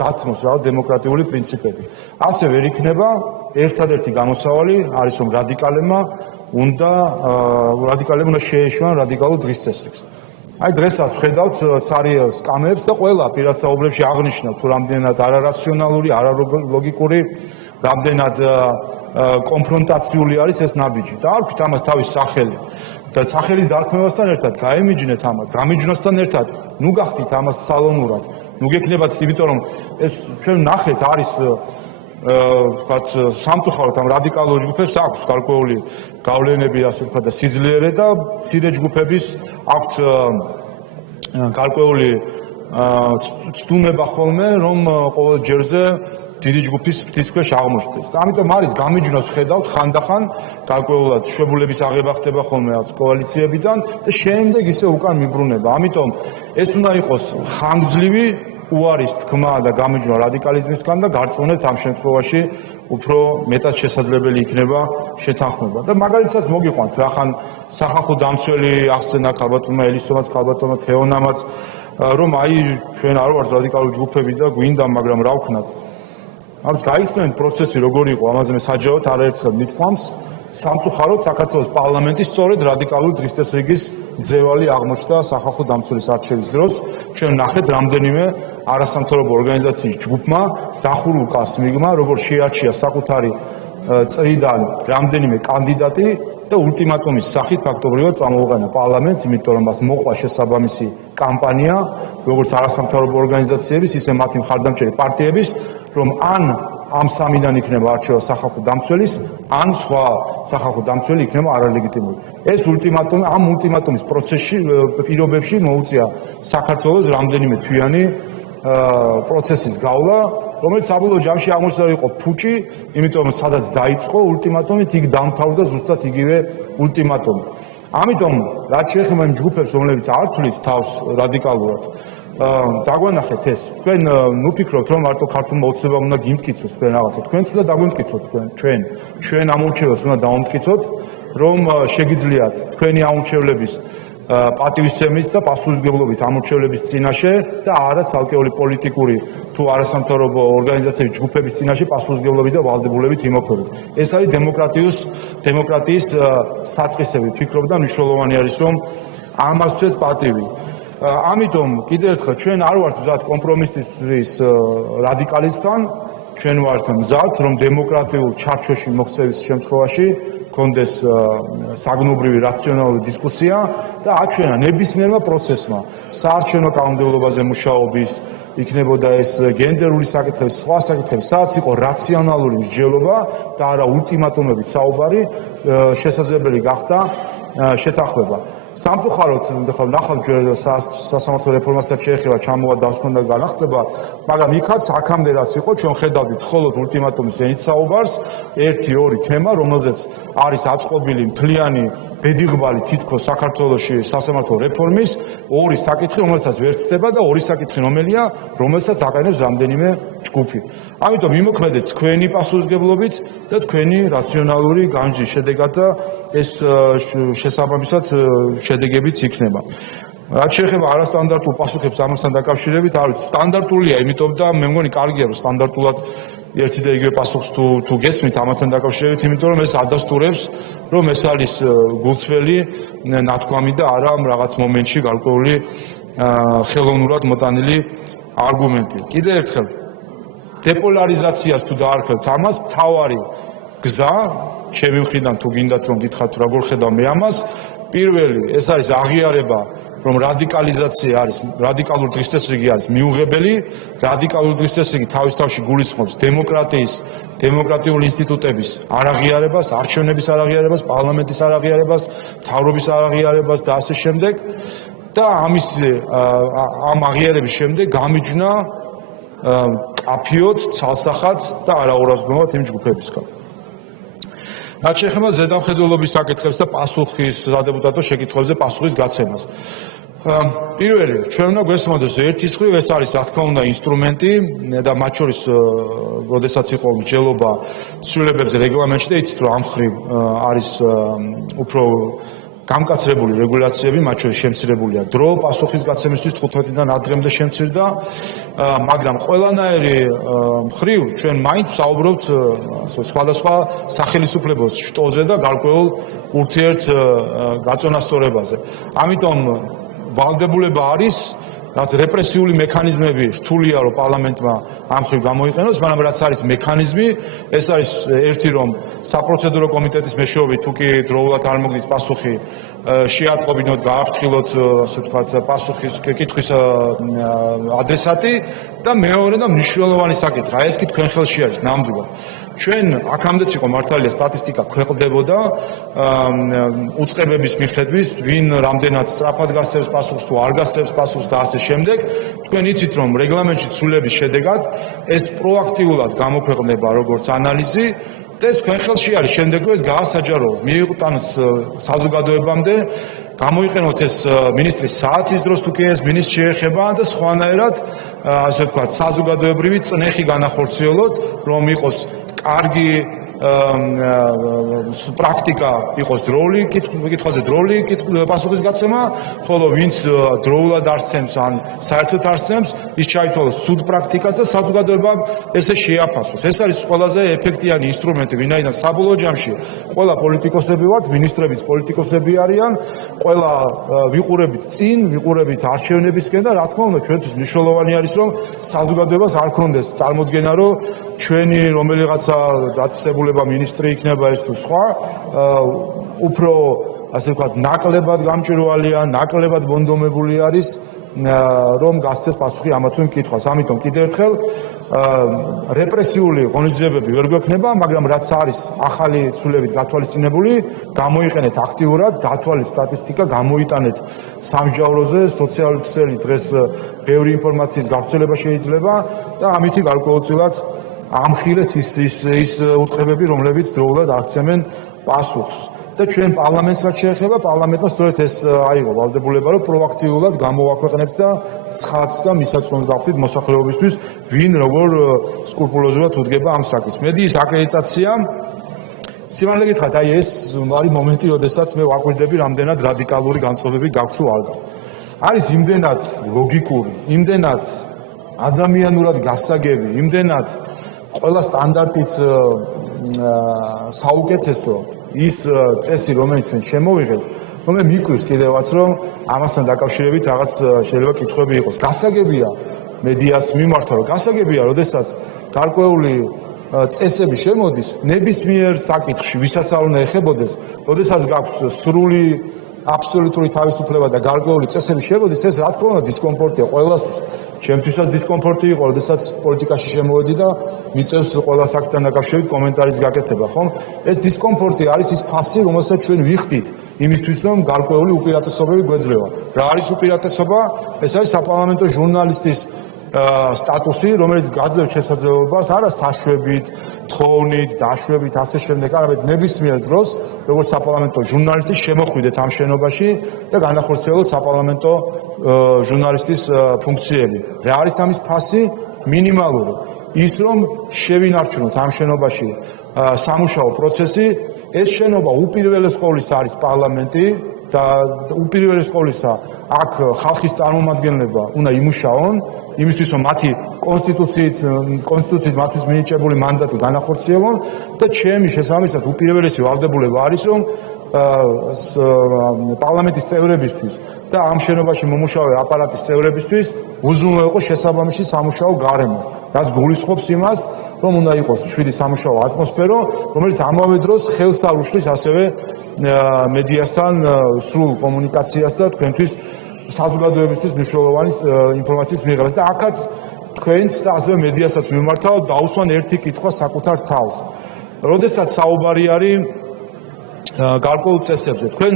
დათმოს რა დემოკრატიული პრინციპები. ასე ვერ იქნება, ერთადერთი გამოსავალი არის, რომ რადიკალებმა უნდა შეეშვან რადიკალურ დღის წესრიგს. აი დღესაც ვხედავთ ცარიელ სკამებს და ყველა პირად საუბრებში აღნიშნავ, თუ რამდენად არარაციონალური, არალოგიკური, რამდენად კონფრონტაციული არის ეს ნაბიჯი. და არ ვქვით ამას თავის სახელი. და სახელის დარქმევასთან ერთად გაემიჯნეთ ამას, გამიჯნოსთან ერთად, ნუ გახდით ამას სალონურად. ნუ გექნებათ, იმიტომ რომ ეს ჩვენ ნახეთ არის ვთქვათ, სამწუხაროდ ამ რადიკალურ ჯგუფებს აქვს გარკვეული გავლენები, ასე ვთქვათ, და სიძლიერე და მცირე ჯგუფების აქვთ გარკვეული ცდუნება ხოლმე, რომ ყოველ ჯერზე დიდი ჯგუფის ფრთისქვეშ აღმოჩნდეს. და ამიტომ არის გამიჯნოს ხედავთ ხანდახან გარკვეულად შვებულების აღება ხდება ხოლმე რაღაც კოალიციებიდან და შემდეგ ისე უკან მიბრუნება. ამიტომ ეს უნდა იყოს ხანგრძლივი უარის თქმა და გამიჯვნა რადიკალიზმისგან და გარწმუნებთ ამ შემთხვევაში უფრო მეტად შესაძლებელი იქნება შეთანხმება. და მაგალითსაც მოგიყვანთ, რახან სახალხო დამცველი ახსენა ქალბატონმა ელისონაც, ქალბატონმა თეონამაც, რომ აი ჩვენ არ ვართ რადიკალური ჯგუფები და გვინდა, მაგრამ რა ვქნათ. ამის გაიხსენეთ პროცესი როგორი იყო, ამაზე მე საჯაროდ არაერთხელ მithქვამს. სამწუხაროდ საქართველოს პარლამენტი სწორედ რადიკალური დღის წესრიგის ძევალი აღმოჩნდა სახალხო დამცველის არჩევის დროს. ჩვენ ნახეთ რამდენიმე არასამთავრობო ორგანიზაციის ჯგუფმა დახურულყას მიღმა, როგორც შეარჩია საკუთარი წრიდან რამდენიმე კანდიდატი და ულტიმატუმის სახით ფაქტობრივად წამოუყენა პარლამენტს, იმიტომ რომ მას მოყვა შესაბამისი კამპანია, როგორც არასამთავრობო ორგანიზაციების, ისე მათი მხარდამჭერი პარტიების, რომ ამ სამიდან იქნება არჩევა სახალხო დამცველის, ან სხვა სახალხო დამცველი იქნება არალეგიტიმური. ეს ულტიმატუმი, ამ ულტიმატუმის პროცესში, პირობებში მოუწია საქართველოს რამდენიმე თვიანი პროცესის გავლა, რომელიც საბოლოო ჯამში აღმოჩნდა რომ იყო ფუჭი, იმიტომ რომ სადაც დაიწყო ულტიმატუმით, იქ დამთავრდა ზუსტად იგივე ულტიმატუმი. ამიტომ, რაც შეეხება იმ ჯგუფებს, რომლებიც არ თვლით თავს რადიკალურად, დაგვანახეთ ეს. თქვენ ნუ ფიქრობთ, რომ მარტო ქართულმა ოცნებამ უნდა გიმტკიცოს თქვენ რაღაცა. თქვენც უნდა დაგვიმტკიცოთ ჩვენ ამორჩევლებს უნდა დავუმტკიცოთ, რომ შეგიძლიათ თქვენი ამორჩევლების პატივისცემით და პასუხისმგებლობით ამორჩევლების წინაშე და არა ცალკეული პოლიტიკური თუ არასამთავრობო ორგანიზაციების ჯგუფების წინაშე პასუხისმგებლობით და ვალდებულებით იმოქმედოთ. ეს არის დემოკრატიის საწყისები. ვფიქრობ და მნიშვნელოვანი არის, რომ ამას ვცეთ პატივი. ამიტომ კიდევ ერთხელ ჩვენ არ ვართ მზად კომპრომისის რადიკალიზმთან, ჩვენ ვართ მზად, რომ დემოკრატიულ ჩარჩოში მოქცევის შემთხვევაში კონდეს საგნობრივი რაციონალური დისკუსია და აჩვენა ნებისმიერმა პროცესმა საარჩევნო კანონმდებლობაზე მუშაობის იქნებოდა ეს გენდერული საკითხები, სხვა საკითხები, სადაც იყო რაციონალური მსჯელობა და არა ულტიმატუმებით საუბარი, შესაძლებელი გახდა შეთანხმება. სამწუხაროდ, ხა ნახავთ სასამართლო რეფორმასაც შეეხება ჩამოვა დასკვნა და განახლება, მაგრამ იქაც აქამდე რაც იყო, ჩვენ ხედავდით მხოლოდ ულტიმატუმის ენით საუბარს, 1-2 თემა, რომელზეც არის აწყობილი მთლიანი ბედიღბალი თითქოს საქართველოში სასამართლო რეფორმის, 2 საკითხი, რომელსაც ვერ ცდება და 2 საკითხი რომელია, რომელსაც აყენებს რამდენიმე ჯგუფი. ამიტომ მიმოქმედეთ თქვენი პასუხისგებლობით და თქვენი რაციონალური განჯის შედეგად და ეს შესაბამისად შედეგებიც იქნება. რაც შეეხება არასტანდარტულ პასუხებს ამასთან დაკავშირებით, არის სტანდარტულია, იმიტომ და მე მგონი კარგია რომ სტანდარტულად ერთი და იგივე პასუხს თუ გესმით ამასთან დაკავშირებით, იმიტომ რომ ეს ადასტურებს, რომ ეს არის გულწრფელი ნათქვამი და არა რაღაც მომენტში გარკვეული ხელოვნურად მოტანილი არგუმენტი. კიდევ ერთხელ დეპოლარიზაციას თუ დაარქვევთ ამას, მთავარი გზა, ჩემი მხრიდან თუ გინდათ რომ გითხრათ როგორ ხედავ მე ამას, პირველი ეს არის აღიარება, რომ რადიკალიზაცია არის, რადიკალური დღესდღეობით არის მიუღებელი, რადიკალური დღესდღეობით თავის თავში გულისხმობს დემოკრატიის, დემოკრატიული ინსტიტუტების არაღიარებას, არჩევნების არაღიარებას, პარლამენტის არაღიარებას, მთავრობის არაღიარებას და ასე შემდეგ. და ამ აღიარების შემდეგ გამიჯნა კაფიოდ, ცალსახად და არაურაზრდუმად იმ ჯგუფებისგან. რაც შეეხება ზედამხედველობის საკითხებს და პასუხის სადეპუტატო შეკითხვებზე პასუხის გაცემას. პირველი, ჩვენ უნდა გვესმოდეს ერთის მხრივ ეს არის რა თქმა უნდა ინსტრუმენტი და მათ შორის როდესაც იყო მსჯელობა ცვლილებებზე რეგლამენტში და იცით რომ ამ მხრივ არის უფრო გამკაცრებული რეგულაციები, მათ შორის შემცირებულია დრო პასუხის გაცემისთვის 15-დან 10 დღემდე შემცირდა, მაგრამ ყველანაირი მხრივ ჩვენ მაინც ვსაუბრობთ სხვადასხვა სახელმწიფოს შტოზე და გარკვეულ ურთიერთ გაწონასწორებაზე. ამიტომ ვალდებულება არის რაც რეპრესიული მექანიზმები რთულია რომ პარლამენტმა ამ მხრივ გამოიყენოს, მაგრამ რაც არის მექანიზმი, ეს არის ერთი რომ საპროცედურო კომიტეტის მეშვეობით თუ კი დროულად არ მოგდით პასუხი შეატყობინოთ, გააფრთხილოთ, ასე ვთქვათ, პასუხის კითხვის ადრესატი და მეორე და მნიშვნელოვანი საკითხი, ეს კი თქვენ ხელში არის ნამდვილად. ჩვენ აქამდეც იყო მართალია სტატისტიკა ქვეყნდებოდა უწყებების მიხედვით, ვინ რამდენად სწრაფად გასცემს პასუხს თუ არ გასცემს პასუხს და ასე შემდეგ. თქვენ იცით რომ რეგლამენტში ცვლილების შედეგად ეს პროაქტიულად გამოქვეყნდება როგორც ანალიზი და ეს თქვენ ხელში არის შემდეგ რომ ეს გაასაჯარო მიიღუტანოთ საზოგადოებამდე, გამოიყენოთ ეს მინისტრის საათის დროს თუ კი ეს მინისტრს შეეხება და სხვანაირად ასე ვთქვათ საზოგადოებრივი წნეხი განახორციელოთ, რომ იყოს კარგი პრაქტიკა იყოს დროული კითხვაზე დროული პასუხის გაცემა, ხოლო ვინც დროულად არცემს ან საერთოდ არცემს, ის ჩაითვალოს ცუდ პრაქტიკას და საზოგადოებამ ესე შეაფასოს. ეს არის ყველაზე ეფექტიანი ინსტრუმენტი, ვინაიდან საბოლოო ჯამში ყველა პოლიტიკოსები ვართ, მინისტრებიც პოლიტიკოსები არიან, ყველა ვიყურებით წინ, ვიყურებით არჩევნებისკენ და რა თქმა უნდა ჩვენთვის მნიშვნელოვანი არის რომ საზოგადოებას არ ქონდეს წარმოდგენა რომ ჩვენი რომელიღაცა დაწესებულება მინისტრი იქნება ეს თუ სხვა, უფრო ასე ვთქვათ, ნაკლებად გამჭვირვალეა, ნაკლებად მონდომებული არის, რომ გასცეს პასუხი ამა თუ იმ კითხვას. ამიტომ კიდევ ერთხელ რეპრესიული ღონისძიებები ვერ გვექნება, მაგრამ რაც არის ახალი ცვლილებით გათვალისწინებული, გამოიყენეთ აქტიურად, დათვალეთ სტატისტიკა, გამოიტანეთ სამსჯავროზე, სოციალური ქსელი დღეს ბევრი ინფორმაციის გავრცელება შეიძლება და ამითი გარკვეულწილად ამხილეთ ის უწყებები, რომლებიც დროულად აქცემენ პასუხს. და ჩვენ პარლამენტს რაც შეეხება, პარლამენტმა სწორედ ეს აიღო ვალდებულება, რომ პროაქტიულად გამოვაქვეყნებთ და ცხადს და მისაწვდომს გავხდით მოსახლეობისთვის, ვინ როგორ სკრუპულოზულად უდგება ამ საკითხს. მედიის აკრედიტაცია სიმართლე გითხრათ, აი ეს არის მომენტი, როდესაც მე ვაკვირდები, რამდენად რადიკალური განწყობები გაქვთ თუ არ გაქვთ. არის იმდენად ლოგიკური, იმდენად ადამიანურად გასაგები, იმდენად ყველა სტანდარტით საუკეთესო ის წესი, რომელიც ჩვენ შემოვიღეთ, რომ მე მიკვირს კიდევაც, რომ ამასთან დაკავშირებით რაღაც შეიძლება კითხვები იყოს. გასაგებია მედიას მიმართა, რომ გასაგებია, როდესაც გარკვეული წესები შემოდის ნებისმიერ საკითხში, ვისაც არ უნდა ეხებოდეს, როდესაც გაქვს სრული აბსოლუტური თავისუფლება და გარკვეული წესები შემოდის, ეს რა თქმა უნდა დისკომფორტია ყველასთვის. ჩემთვისაც დისკომფორტი იყო, როდესაც პოლიტიკაში შემოვედი და მიწევს ყველა საკითხთან დაკავშირებით კომენტარის გაკეთება, ხომ? ეს დისკომფორტი არის ის ფასი, რომელსაც ჩვენ ვიხდით იმისთვის, რომ გარკვეული უპირატესობები გვეძლევა. რა არის უპირატესობა? ეს არის საპარლამენტო ჟურნალისტის სტატუსი, რომელიც გაძლევს შესაძლებლობას არა საშვებით, თხოვნით, დაშვებით, ასე შემდეგ, არამედ ნებისმიერ დროს, როგორც საპარლამენტო ჟურნალისტი შემოხვიდეთ ამ შენობაში და განახორციელოთ საპარლამენტო ჟურნალისტის ფუნქციები. რა არის ამის ფასი? მინიმალური. ის რომ შევინარჩუნოთ ამ შენობაში სამუშაო პროცესი, ეს შენობა უპირველეს ყოვლისა არის პარლამენტი და უპირველეს ყოვლისა აქ ხალხის წარმომადგენლება უნდა იმუშაონ იმისთვის რომ მათი კონსტიტუციით მათთვის მინიჭებული მანდატი განახორციელონ და ჩემი შესაბამისად უპირველესი ვალდებულება არის რომ პარლამენტის წევრებისთვის და ამ შენობაში მომუშავე აპარატის წევრებისთვის უზრუნო იყოს შესაბამისი სამუშაო გარემო, რაც გულისხმობს იმას, რომ უნდა იყოს შვიდი სამუშაო ატმოსფერო, რომელიც ამავე დროს ხელს არ უშლის ასევე მედიასთან სრულ კომუნიკაციას და თქვენთვის საზოგადოებისთვის მნიშვნელოვანი ინფორმაციის მიღებას და აქაც თქვენც და ასევე მედიასაც მიმართავ დაუსვან ერთი კითხვა საკუთარ თავს. როდესაც საუბარი არის გარკვეულ წესებზე, თქვენ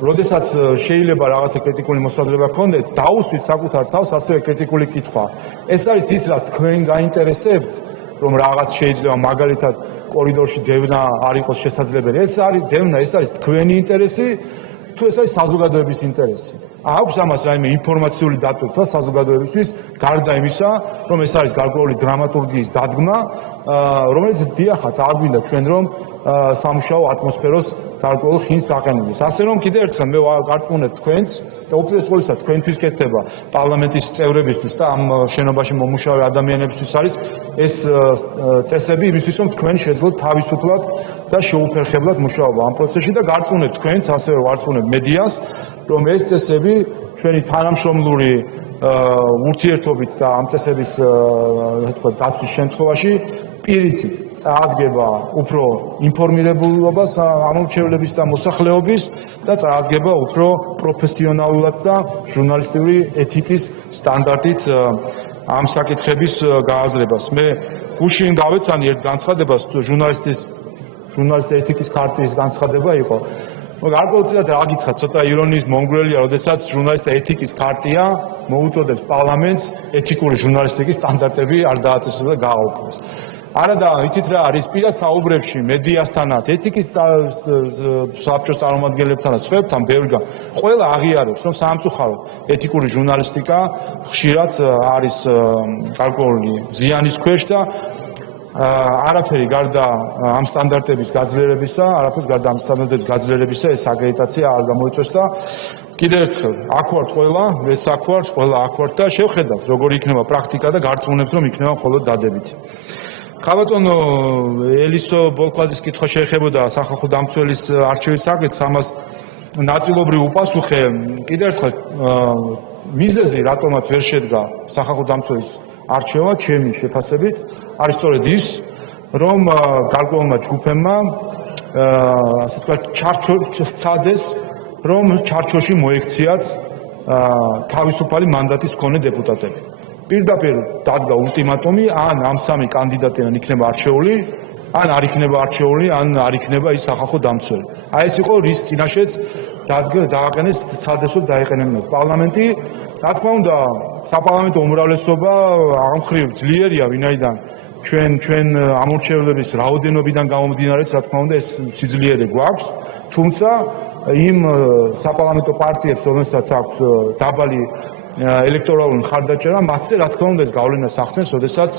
როდესაც შეიძლება რაღაცა კრიტიკული მოსაზრება გქონდეთ, დაუსვით საკუთარ თავს ასევე კრიტიკული კითხვა. ეს არის ის, რაც თქვენ გაინტერესებთ, რომ რაღაც შეიძლება მაგალითად კორიდორში დევნა არ იყოს შესაძლებელი. ეს არის დევნა, ეს არის თქვენი ინტერესი, თუ ეს არის საზოგადოების ინტერესი. აქვს ამას რაიმე ინფორმაციული დატვირთვა საზოგადოებისთვის, გარდა იმისა, რომ ეს არის გარკვეული დრამატურგიის დადგმა, რომელიც დიახაც არ გვინდა ჩვენ რომ სამუშაო ატმოსფეროს გარკვეულ ხინს აყენებდეს. ასე რომ კიდევ ერთხელ მე გარწმუნებ თქვენც და უპირველეს ყოვლისა თქვენთვის კეთდება პარლამენტის წევრებისთვის და ამ შენობაში მომუშავე ადამიანებისთვის არის ეს წესები იმისთვის რომ თქვენ შეძლოთ თავისუფლად და შეუფერხებლად მუშაობა ამ პროცესში და გარწმუნებ თქვენც ასევე ვარწმუნებ მედიას რომ ეს წესები ჩვენი თანამშრომლური ურთიერთობით და ამ წესების თქვა დაცვის შემთხვევაში პირიქით წაადგება უფრო ინფორმირებულობას ამომრჩევლების და მოსახლეობის და წაადგება უფრო პროფესიონალურად და ჟურნალისტური ეთიკის სტანდარტით ამ საკითხების გააზრებას. მე გუშინ გავეცანი ერთ განცხადებას ჟურნალისტის ეთიკის ქარტიის განცხადება იყო. გარკვეულწილად რა გითხრათ, ცოტა ირონიის მომგვრელია, როდესაც ჟურნალისტთა ეთიკის ქარტია მოუწოდებს პარლამენტს ეთიკური ჟურნალისტიკის სტანდარტები არ დააწესოს და გააუქმოს. არადა იცით რა არის პირად საუბრებში მედიასთანაც ეთიკის საბჭოს წარმომადგენლებთანაც სხვებთან ბევრგან ყველა აღიარებს რომ სამწუხაროდ ეთიკური ჟურნალისტიკა ხშირად არის გარკვეული ზიანის ქვეშ და არაფერი გარდა ამ სტანდარტების გაძლიერებისა, არაფერს გარდა ამ სტანდარტების გაძლიერებისა ეს აკრედიტაცია არ გამოიწვევს და კიდევ ერთხელ აქ ვართ ყველა, მეც აქ ვართ, ყველა აქ ვართ და შევხედავთ როგორი იქნება პრაქტიკა და გარწმუნებთ რომ იქნება მხოლოდ დადებითი. ხაბატონო ელისო ბოლქვაძის კითხვა შეეხებოდა სახალხო დამცველის არჩევის საკითხს, ამას ნაწილობრივ უპასუხე. კიდევ ერთხელ მიზეზი რატომაც ვერ შედგა სახალხო დამცველის არჩევა ჩემი შეფასებით არის სწორედ ის, რომ გარკვეულმა ჯგუფებმა ასე ვთქვათ ჩარჩოში სცადეს, რომ ჩარჩოში მოექციათ თავისუფალი მანდატის მქონე დეპუტატები. პირდაპირ დადგა ულტიმატუმი, ან ამ სამი კანდიდატიდან იქნება არჩეული, ან არ იქნება არჩეული, ან არ იქნება ის სახალხო დამცველი. აი ეს იყო რის წინაშეც დააყენეს სცადესო დაეყენებინათ პარლამენტი. რა თქმა უნდა, საპარლამენტო უმრავლესობა აღმხრივ ძლიერია, ვინაიდან ჩვენ ამორჩევლების რაოდენობიდან გამომდინარეც, რა თქმა უნდა, ეს სიძლიერე გვაქვს, თუმცა იმ საპარლამენტო პარტიებს, რომელსაც აქვს დაბალი ელექტორალური მხარდაჭერა, მათზე რა თქმა უნდა ეს გავლენას ახდენს, როდესაც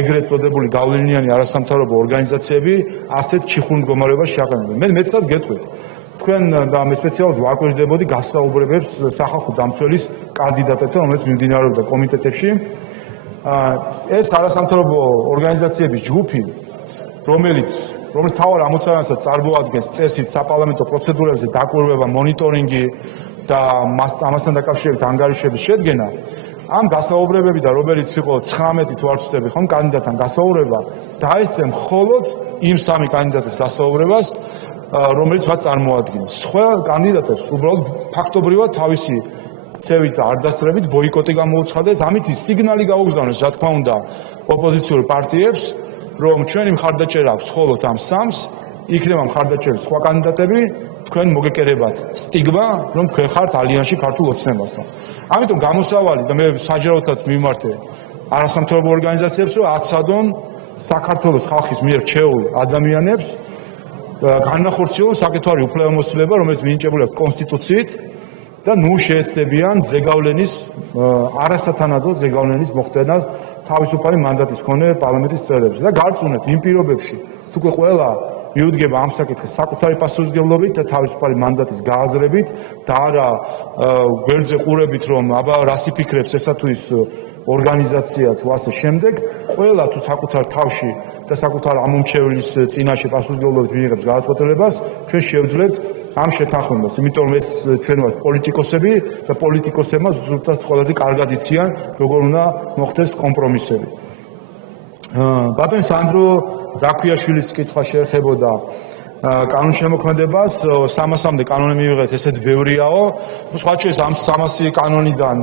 ეგრეთ წოდებული გავლენიანი არასამთავრობო ორგანიზაციები ასეთ ჩიხურ მდგომარეობაში შეაყენებენ. მე მეცად გეტყვით, თქვენ და მე სპეციალურად ვაკვირდებოდი გასაუბრებებს სახალხო დამცველის კანდიდატებთან, რომელიც მიმდინარეობდა კომიტეტებში. ეს არასამთავრობო ორგანიზაციების ჯგუფი, რომელიც თავარ ამოცანასაც წარმოადგენს წესით საპარლამენტო პროცედურებზე დაკვირვება, მონიტორინგი და ამასთან დაკავშირებით ანგარიშების შედგენა, ამ გასაუბრებებიდან რომელიც იყო 19 თუ არ ვცდები ხომ კანდიდატთან გასაუბრება დაესწრა მხოლოდ იმ სამი კანდიდატის გასაუბრებას რომელიც მათ წარმოადგენს. სხვა კანდიდატებს უბრალოდ ფაქტობრივად თავისი ქცევით და არდასწრებით ბოიკოტი გამოუცხადეს, ამით ის სიგნალი გაუგზავნეს, რა თქმა უნდა, ოპოზიციურ პარტიებს, რომ ჩვენი მხარდაჭერა აქვს მხოლოდ ამ სამს, იქნება მხარდაჭერა სხვა კანდიდატები, თქვენ მოგეკერებათ სტიგმა, რომ თქვენ ხართ ალიანსში ქართულ ოცნებასთან. ამიტომ გამოსავალი და მე საჯაროდაც მიმართე არასამთავრობო ორგანიზაციებს, რომ აცადონ საქართველოს ხალხის მიერ რჩეულ ადამიანებს განახორციელონ საკუთარი უფლებამოსილება, რომელიც მინიჭებული აქვს კონსტიტუციით და ნუ შეეცდებიან ზეგავლენის არასათანადო ზეგავლენის მოხდენა თავისუფალი მანდატის მქონე პარლამენტის წევრებს და გარწმუნეთ იმ პირობებში თუკი ყველა მიუდგება ამ საკითხის საკუთარი პასუხისმგებლობით და თავისუფალი მანდატის გააზრებით და არა გვერდზე ყურებით რომ აბა რას იფიქრებს ესა თუ ის ორგანიზაცია თუ ასე შემდეგ ყველა თუ საკუთარ თავში და საკუთარ ამომრჩევლის წინაშე პასუხისმგებლობით მიიღებს გადაწყვეტილებას ჩვენ შევძლებთ ამ შეთანხმებას იმიტომ რომ ეს ჩვენ ვართ პოლიტიკოსები და პოლიტიკოსებმა ზუსტად ყველაზე კარგად იციან როგორ უნდა მოხდეს კომპრომისები ბატონ სანდრო რაქვიაშვილის კითხვა შეეხებოდა კანონშემოქმედებას 300-მდე კანონი მივიღეთ ესეც ბევრიაო სხვა შეეს ამ 300 კანონიდან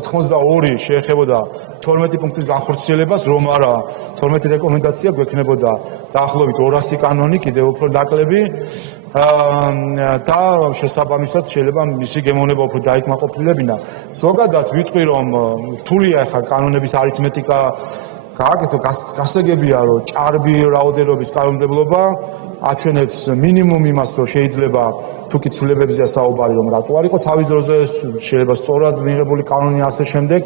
82 შეეხებოდა 12 პუნქტის განხორციელებას რომ არა 12 რეკომენდაცია გვექნებოდა დაახლოებით 200 კანონი კიდევ უფრო ნაკლები და შესაბამისად შეიძლება მისი გემოვნება უფრო დაიკმაყოფილებინა ზოგადად ვიტყვი რომ რთულია ახლა კანონების არითმეტიკა გააკეთო გასაგებია რომ ჭარბი რაოდენობის კანონმდებლობა აჩვენებს მინიმუმ იმას რომ შეიძლება თუკი ცვლილებებზეა საუბარი რომ რატო არ იყო თავის დროზე შეიძლება სწორად მიღებული კანონი ასე შემდეგ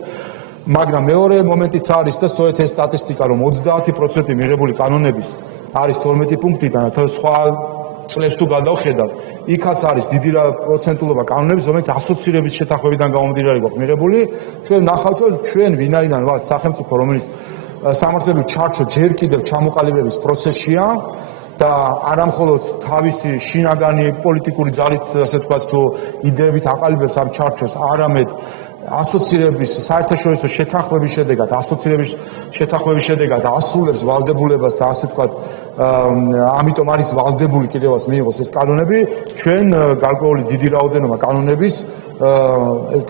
მაგრამ მეორე მომენტიც არის და სწორედ ეს სტატისტიკა რომ 30% მიღებული კანონების არის 12 პუნქტიდან და სხვა წლებს თუ გადავხედავ იქაც არის დიდი პროცენტულობა კანონების რომელიც ასოცირების შეთანხმებიდან გამომდინარე გვაქვს მიღებული ჩვენ ნახავთ რომ ჩვენ ვინაიდან ვართ სახელმწიფო რომელიც სამართლებრივ ჩარჩო ჯერ კიდევ ჩამოყალიბების პროცესშია და არამხოლოდ თავისი შინაგანი პოლიტიკური ძალით ასე ვთქვათ თუ იდეებით აყალიბებს ამ ჩარჩოს არამედ ასოცირების საერთაშორისო შეთანხმების შედეგად ასოცირების შეთანხმების შედეგად ასრულებს ვალდებულებას და ასე ვთქვათ ამიტომ არის ვალდებული კიდევაც მიიღოს ეს კანონები ჩვენ გარკვეული დიდი რაოდენობა კანონების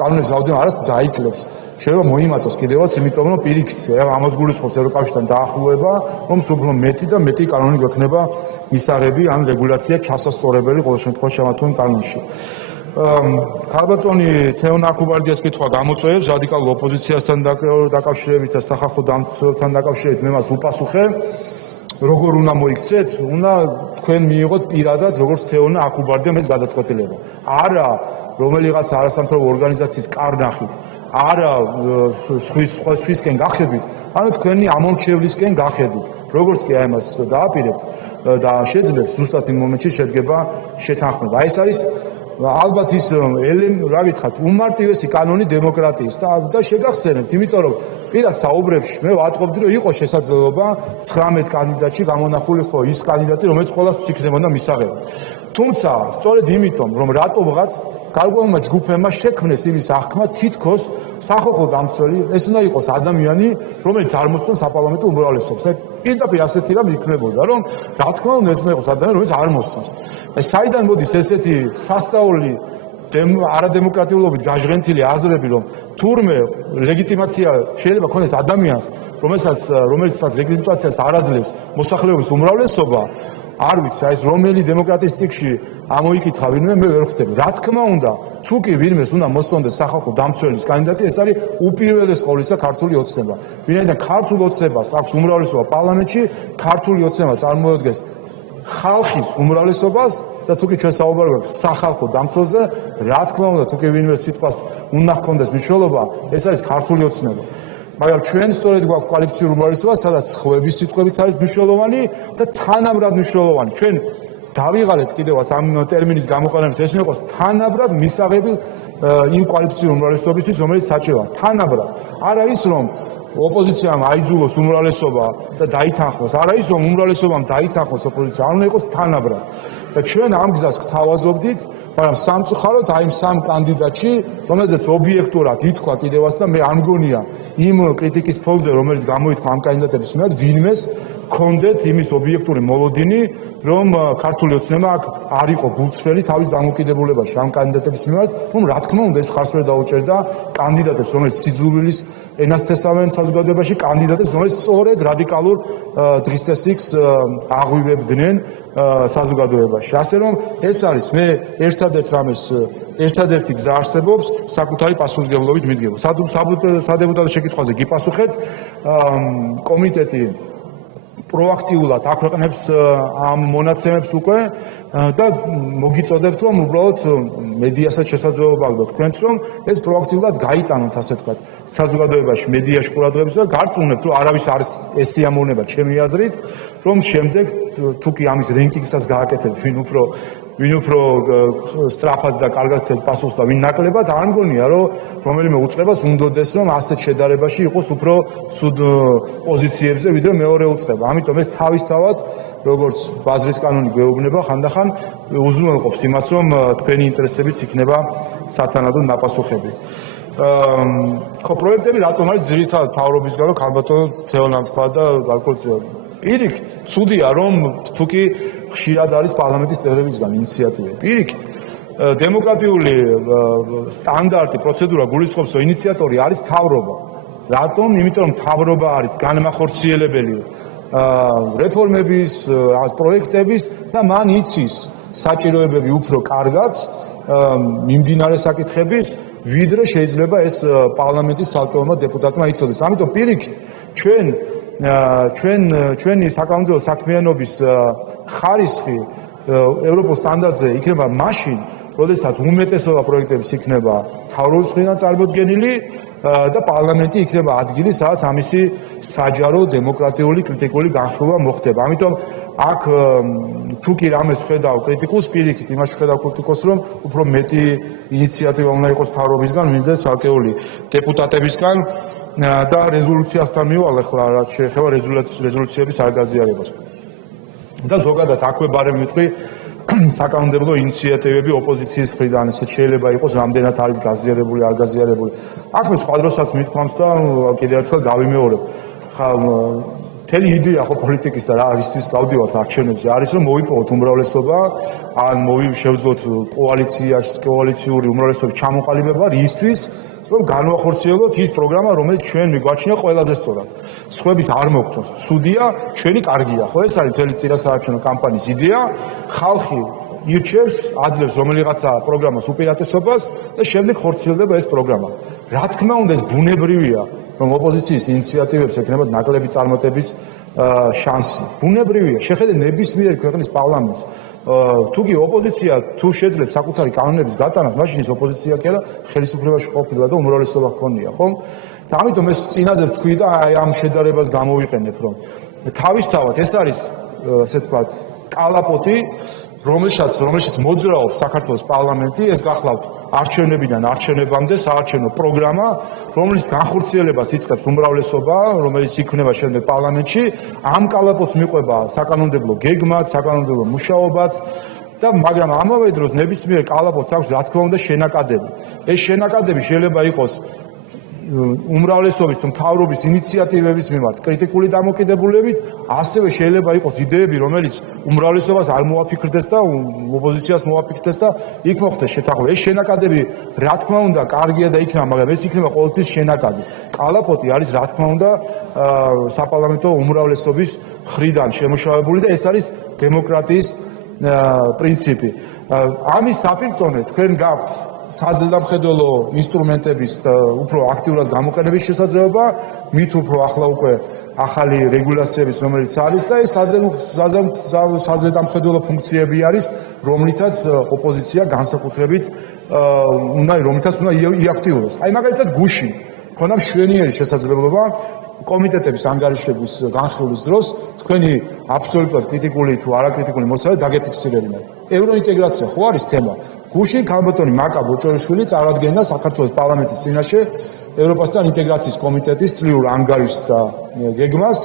რაოდენობა არა დაიკლებს შეიძლება მოიმატოს კიდევაც იმიტომ რომ პირიქით ამას გულისხმობს ევროკავშირთან დაახლოება რომ უფრო მეტი და მეტი კანონი გვექნება მისაღები ან რეგულაცია ჩასასწორებელი ყოველ შემთხვევაში ამათონ კანონში ქალბატონი თეონა აკუბარდიას კითხვა გამოწვევს რადიკალურ ოპოზიციასთან დაკავშირებით და სახალხო დამცველთან დაკავშირებით მე მას უპასუხე როგორ უნდა მოიქცეთ უნდა თქვენ მიიღოთ პირადად როგორც თეონა აკუბარდიამ ეს გადაწყვეტილება არა რომელიღაც არასამთავრობო ორგანიზაციის კარნახით არა სხვისკენ გახედვით ანუ თქვენი ამომრჩევლისკენ გახედვით როგორც კი ამას დააპირებთ და შეძლებს ზუსტად იმ მომენტში შედგება შეთანხმება აი ეს არის ალბათ ის რა გითხათ უმარტივესი კანონი დემოკრატიის და შეგახსენებთ იმიტომ რომ პირად საუბრებში მე ვატყობდი რომ იყო შესაძლებლობა 19 კანდიდატში გამონახული ხო ის კანდიდატი რომელიც ყველას იქნებოდა მისაღები თუმცა სწორედ იმიტომ რომ რატომღაც გარკვეულმა ჯგუფებმა შექმნეს იმის აღქმა თითქოს სახალხო დამცველი ეს უნდა იყოს ადამიანი რომელიც არ მოსწონს საპარლამენტო უმრავლესობას პირდაპირ ასეთი რამ იქნებოდა რომ რა თქმა უნდა ეს უნდა იყოს ადამიანი რომელიც არ მოსწონს აი საიდან მოდის ესეთი სასწაული არადემოკრატიულობით გაჟღენთილი აზრები რომ თურმე ლეგიტიმაცია შეიძლება ქონდეს ადამიანს რომელსაც ლეგიტიმაციას არ აძლევს მოსახლეობის უმრავლესობა არ ვიცი აი ეს რომელი დემოკრატიის წიგნში ამოიკითხა ვინმე მე ვერ ხვდები რა თქმა უნდა თუ კი ვინმეს უნდა მოსწონდეს სახალხო დამცველის კანდიდატი ეს არის უპირველეს ყოვლისა ქართული ოცნება ვინაიდან ქართულ ოცნებას აქვს უმრავლესობა პარლამენტში ქართული ოცნება წარმოადგენს ხალხის უმრავლესობას და თუკი ჩვენ საუბარი გვაქვს სახალხო დამცველზე რა თქმა უნდა თუკი ვინმე სიტყვას უნდა ჰქონდეს მნიშვნელობა ეს არის ქართული ოცნება მაგრამ ჩვენ სწორედ გვაქვს კოალიციური უმრავლესობა სადაც ხვების სიტყვებიც არის მნიშვნელოვანი და თანაბრად მნიშვნელოვანი ჩვენ დავიღალეთ კიდევაც ამ ტერმინის გამოყენებით ეს იყოს თანაბრად მისაღები იმ კოალიციური უმრავლესობისთვის რომელიც საჭიროა თანაბრად არა ის რომ ოპოზიციამ აიძულოს უმრავლესობა და დაითანხმოს. არა ის რომ უმრავლესობამ დაითანხმოს ოპოზიცია, არ უნდა იყოს თანაბრად. და ჩვენ ამ გზას გთავაზობდით, მაგრამ სამწუხაროდ აი ამ სამ კანდიდატში, რომელზეც ობიექტურად ითქვა კიდევაც და მე არ მგონია იმ კრიტიკის ფონზე, რომელიც გამოითქვა ამ კანდიდატების მიმართ, ვინმეს ქონდეთ იმის ობიექტური მოლოდინი, რომ ქართული ოცნება აქ არ იყო გულწრფელი თავის დამოკიდებულებაში ამ კანდიდატების მიმართ, რომ რა თქმა უნდა ეს ხარს ვერ დაუჭერდა კანდიდატებს, რომელიც სიძულვილის ენას თესავენ საზოგადოებაში, კანდიდატებს, რომელიც სწორედ რადიკალურ დღისწესრიგს აღვივებდნენ საზოგადოებაში. ასე რომ ეს არის მე ერთადერთი გზა არსებობს საკუთარი პასუხისმგებლობით მიდგება. სადეპუტატო შეკითხვაზე გიპასუხეთ, კომიტეტი პროაქტიულად აქვეყნებს ამ მონაცემებს უკვე და მოგიწოდებთ რომ უბრალოდ მედიასაც შესაძლებლობა აქვს თქვენც რომ ეს პროაქტიულად გაიტანოთ ასე ვთქვათ საზოგადოებაში მედიაში ყურადღებას და გარწმუნებთ რომ არავის არ ეს სიამოვნება ჩემი აზრით რომ შემდეგ თუ კი ამის რენკინგსაც გააკეთებთ ვინ უფრო სწრაფად და კარგად ცდილობს პასუხს და ვინ ნაკლებად არ მგონია რომ რომელიმე უწყებას უნდოდეს რომ ასეთ შედარებაში იყოს უფრო ცუდ პოზიციებზე ვიდრე მეორე უწყება. ამიტომ ეს თავისთავად როგორც ბაზრის კანონი გვეუბნება ხანდახან უზრუნველყოფს იმას რომ თქვენი ინტერესებიც იქნება სათანადო ნაპასუხები. ხო პროექტები რატომ არის ძირითადად თავრობისგან რომ ქალბატონო თეონამ თქვა და გარკვეულწილად პირიქით ცუდია რომ თუკი ხშირად არის პარლამენტის წევრებისგან ინიციატივები. პირიქით დემოკრატიული სტანდარტი პროცედურა გულისხმობს რომ ინიციატორი არის მთავრობა. რატომ? იმიტომ რომ მთავრობა არის განმახორციელებელი რეფორმების, პროექტების და მან იცის საჭიროებები უფრო კარგად მიმდინარე საკითხების ვიდრე შეიძლება ეს პარლამენტის ცალკეულმა დეპუტატმა იცოდეს. ამიტომ პირიქით ჩვენი საკანონმდებლო საქმიანობის ხარისხი ევროპულ სტანდარტზე იქნება მაშინ, როდესაც უმეტესობა პროექტების იქნება მთავრობის მხრიდან წარმოდგენილი და პარლამენტი იქნება ადგილი, სადაც ამისი საჯარო დემოკრატიული კრიტიკული განხილვა მოხდება. ამიტომ აქ თუ კი რამეს ხედავ კრიტიკულს, პირიქით იმაში ხედავ კრიტიკულს, რომ უფრო მეტი ინიციატივა უნდა იყოს მთავრობისგან, ვიდრე ცალკეული დეპუტატებისგან და რეზოლუციასთან მივალ ახლა რაც შეეხება რეზოლუციების არ გაზიარებას. და ზოგადად აქვე ბარემ ვიტყვი საკანონმდებლო ინიციატივები ოპოზიციის მხრიდან ესეც შეიძლება იყოს რამდენად არის გაზიარებული არ გაზიარებული. აქვე სხვა დროსაც მithქვამს და კიდევ ერთხელ გავიმეორებ. ხა მთელი იდეა ხო პოლიტიკის და რა არისთვის გავდივართ არჩევნებზე არის რომ მოვიპოვოთ უმრავლესობა ან შევძლოთ კოალიციური უმრავლესობის ჩამოყალიბება რისთვის რომ განვახორციელოთ ის პროგრამა, რომელიც ჩვენ მიგვაჩნია ყველაზე სწორად. სხვების არ მოგწონს, ცუდია, ჩვენი კარგია. ხო, ეს არის მთელი წინასაარჩევნო კამპანიის იდეა. ხალხი ირჩევს, აძლევს რომელიღაცა პროგრამას უპირატესობას და შემდეგ ხორციელდება ეს პროგრამა. რა თქმა უნდა, ეს ბუნებრივია, რომ ოპოზიციის ინიციატივებს ექნებათ ნაკლები წარმატების შანსი. ბუნებრივია, შეხედე ნებისმიერი ქვეყნის პარლამენტს. თუკი ოპოზიცია თუ შეძლებს საკუთარი კანონების გატანას, მაშინ ის ოპოზიცია კი არა, ხელისუფლებაში ყოფილა და უმრავლესობა ჰქონია, ხო? და ამიტომ ეს წინაზე ვთქვი და აი ამ შედარებას გამოვიყენებ, რომ თავისთავად ეს არის, ასე ვთქვათ, კალაპოტი, რომელშიც მოძრაობს საქართველოს პარლამენტი, ეს გახლავთ არჩევნებიდან არჩევნებამდე საარჩევნო პროგრამა, რომლის განხორციელებას იწყებს უმრავლესობა, რომელიც იქნება შემდეგ პარლამენტში, ამ კალაპოტს მიყვება საკანონმდებლო გეგმაც, საკანონმდებლო მუშაობაც და მაგრამ ამავე დროს ნებისმიერ კალაპოტს აქვს რა თქმა უნდა შენაკადები. ეს შენაკადები შეიძლება იყოს უმრავლესობის თუ მთავრობის ინიციატივების მიმართ კრიტიკული დამოკიდებულებით, ასევე შეიძლება იყოს იდეები, რომელიც უმრავლესობას არ მოაფიქრდეს და ოპოზიციას მოაფიქრდეს და იქ მოხდეს შეთანხმება. ეს შენაკადები რა თქმა უნდა კარგია და იქნება, მაგრამ ეს იქნება ყოველთვის შენაკადი. კალაპოტი არის რა თქმა უნდა საპარლამენტო უმრავლესობის მხრიდან შემოშავებული და ეს არის დემოკრატიის პრინციპი. ამის საპირწონე თქვენ გაქვთ საზედამხედველო ინსტრუმენტების უფრო აქტიურად გამოყენების შესაძლებლობა, მით უფრო ახლა უკვე ახალი რეგულაციების რომელიც არის და ეს საზედამხედველო ფუნქციები არის, რომლითაც ოპოზიცია განსაკუთრებით რომლითაც უნდა იაქტიუროს. აი მაგალითად გუშინ ქონდა მშვენიერი შესაძლებლობა კომიტეტების ანგარიშების განხილვის დროს თქვენი აბსოლუტურად კრიტიკული თუ არაკრიტიკული მოსავე დაგეფიქსირებინა. ევროინტეგრაცია ხო არის თემა. გუშინ ქალბატონი მაკა ბოჭორიშვილი წარადგენდა საქართველოს პარლამენტის წინაშე ევროპასთან ინტეგრაციის კომიტეტის წლიურ ანგარიშს და გეგმას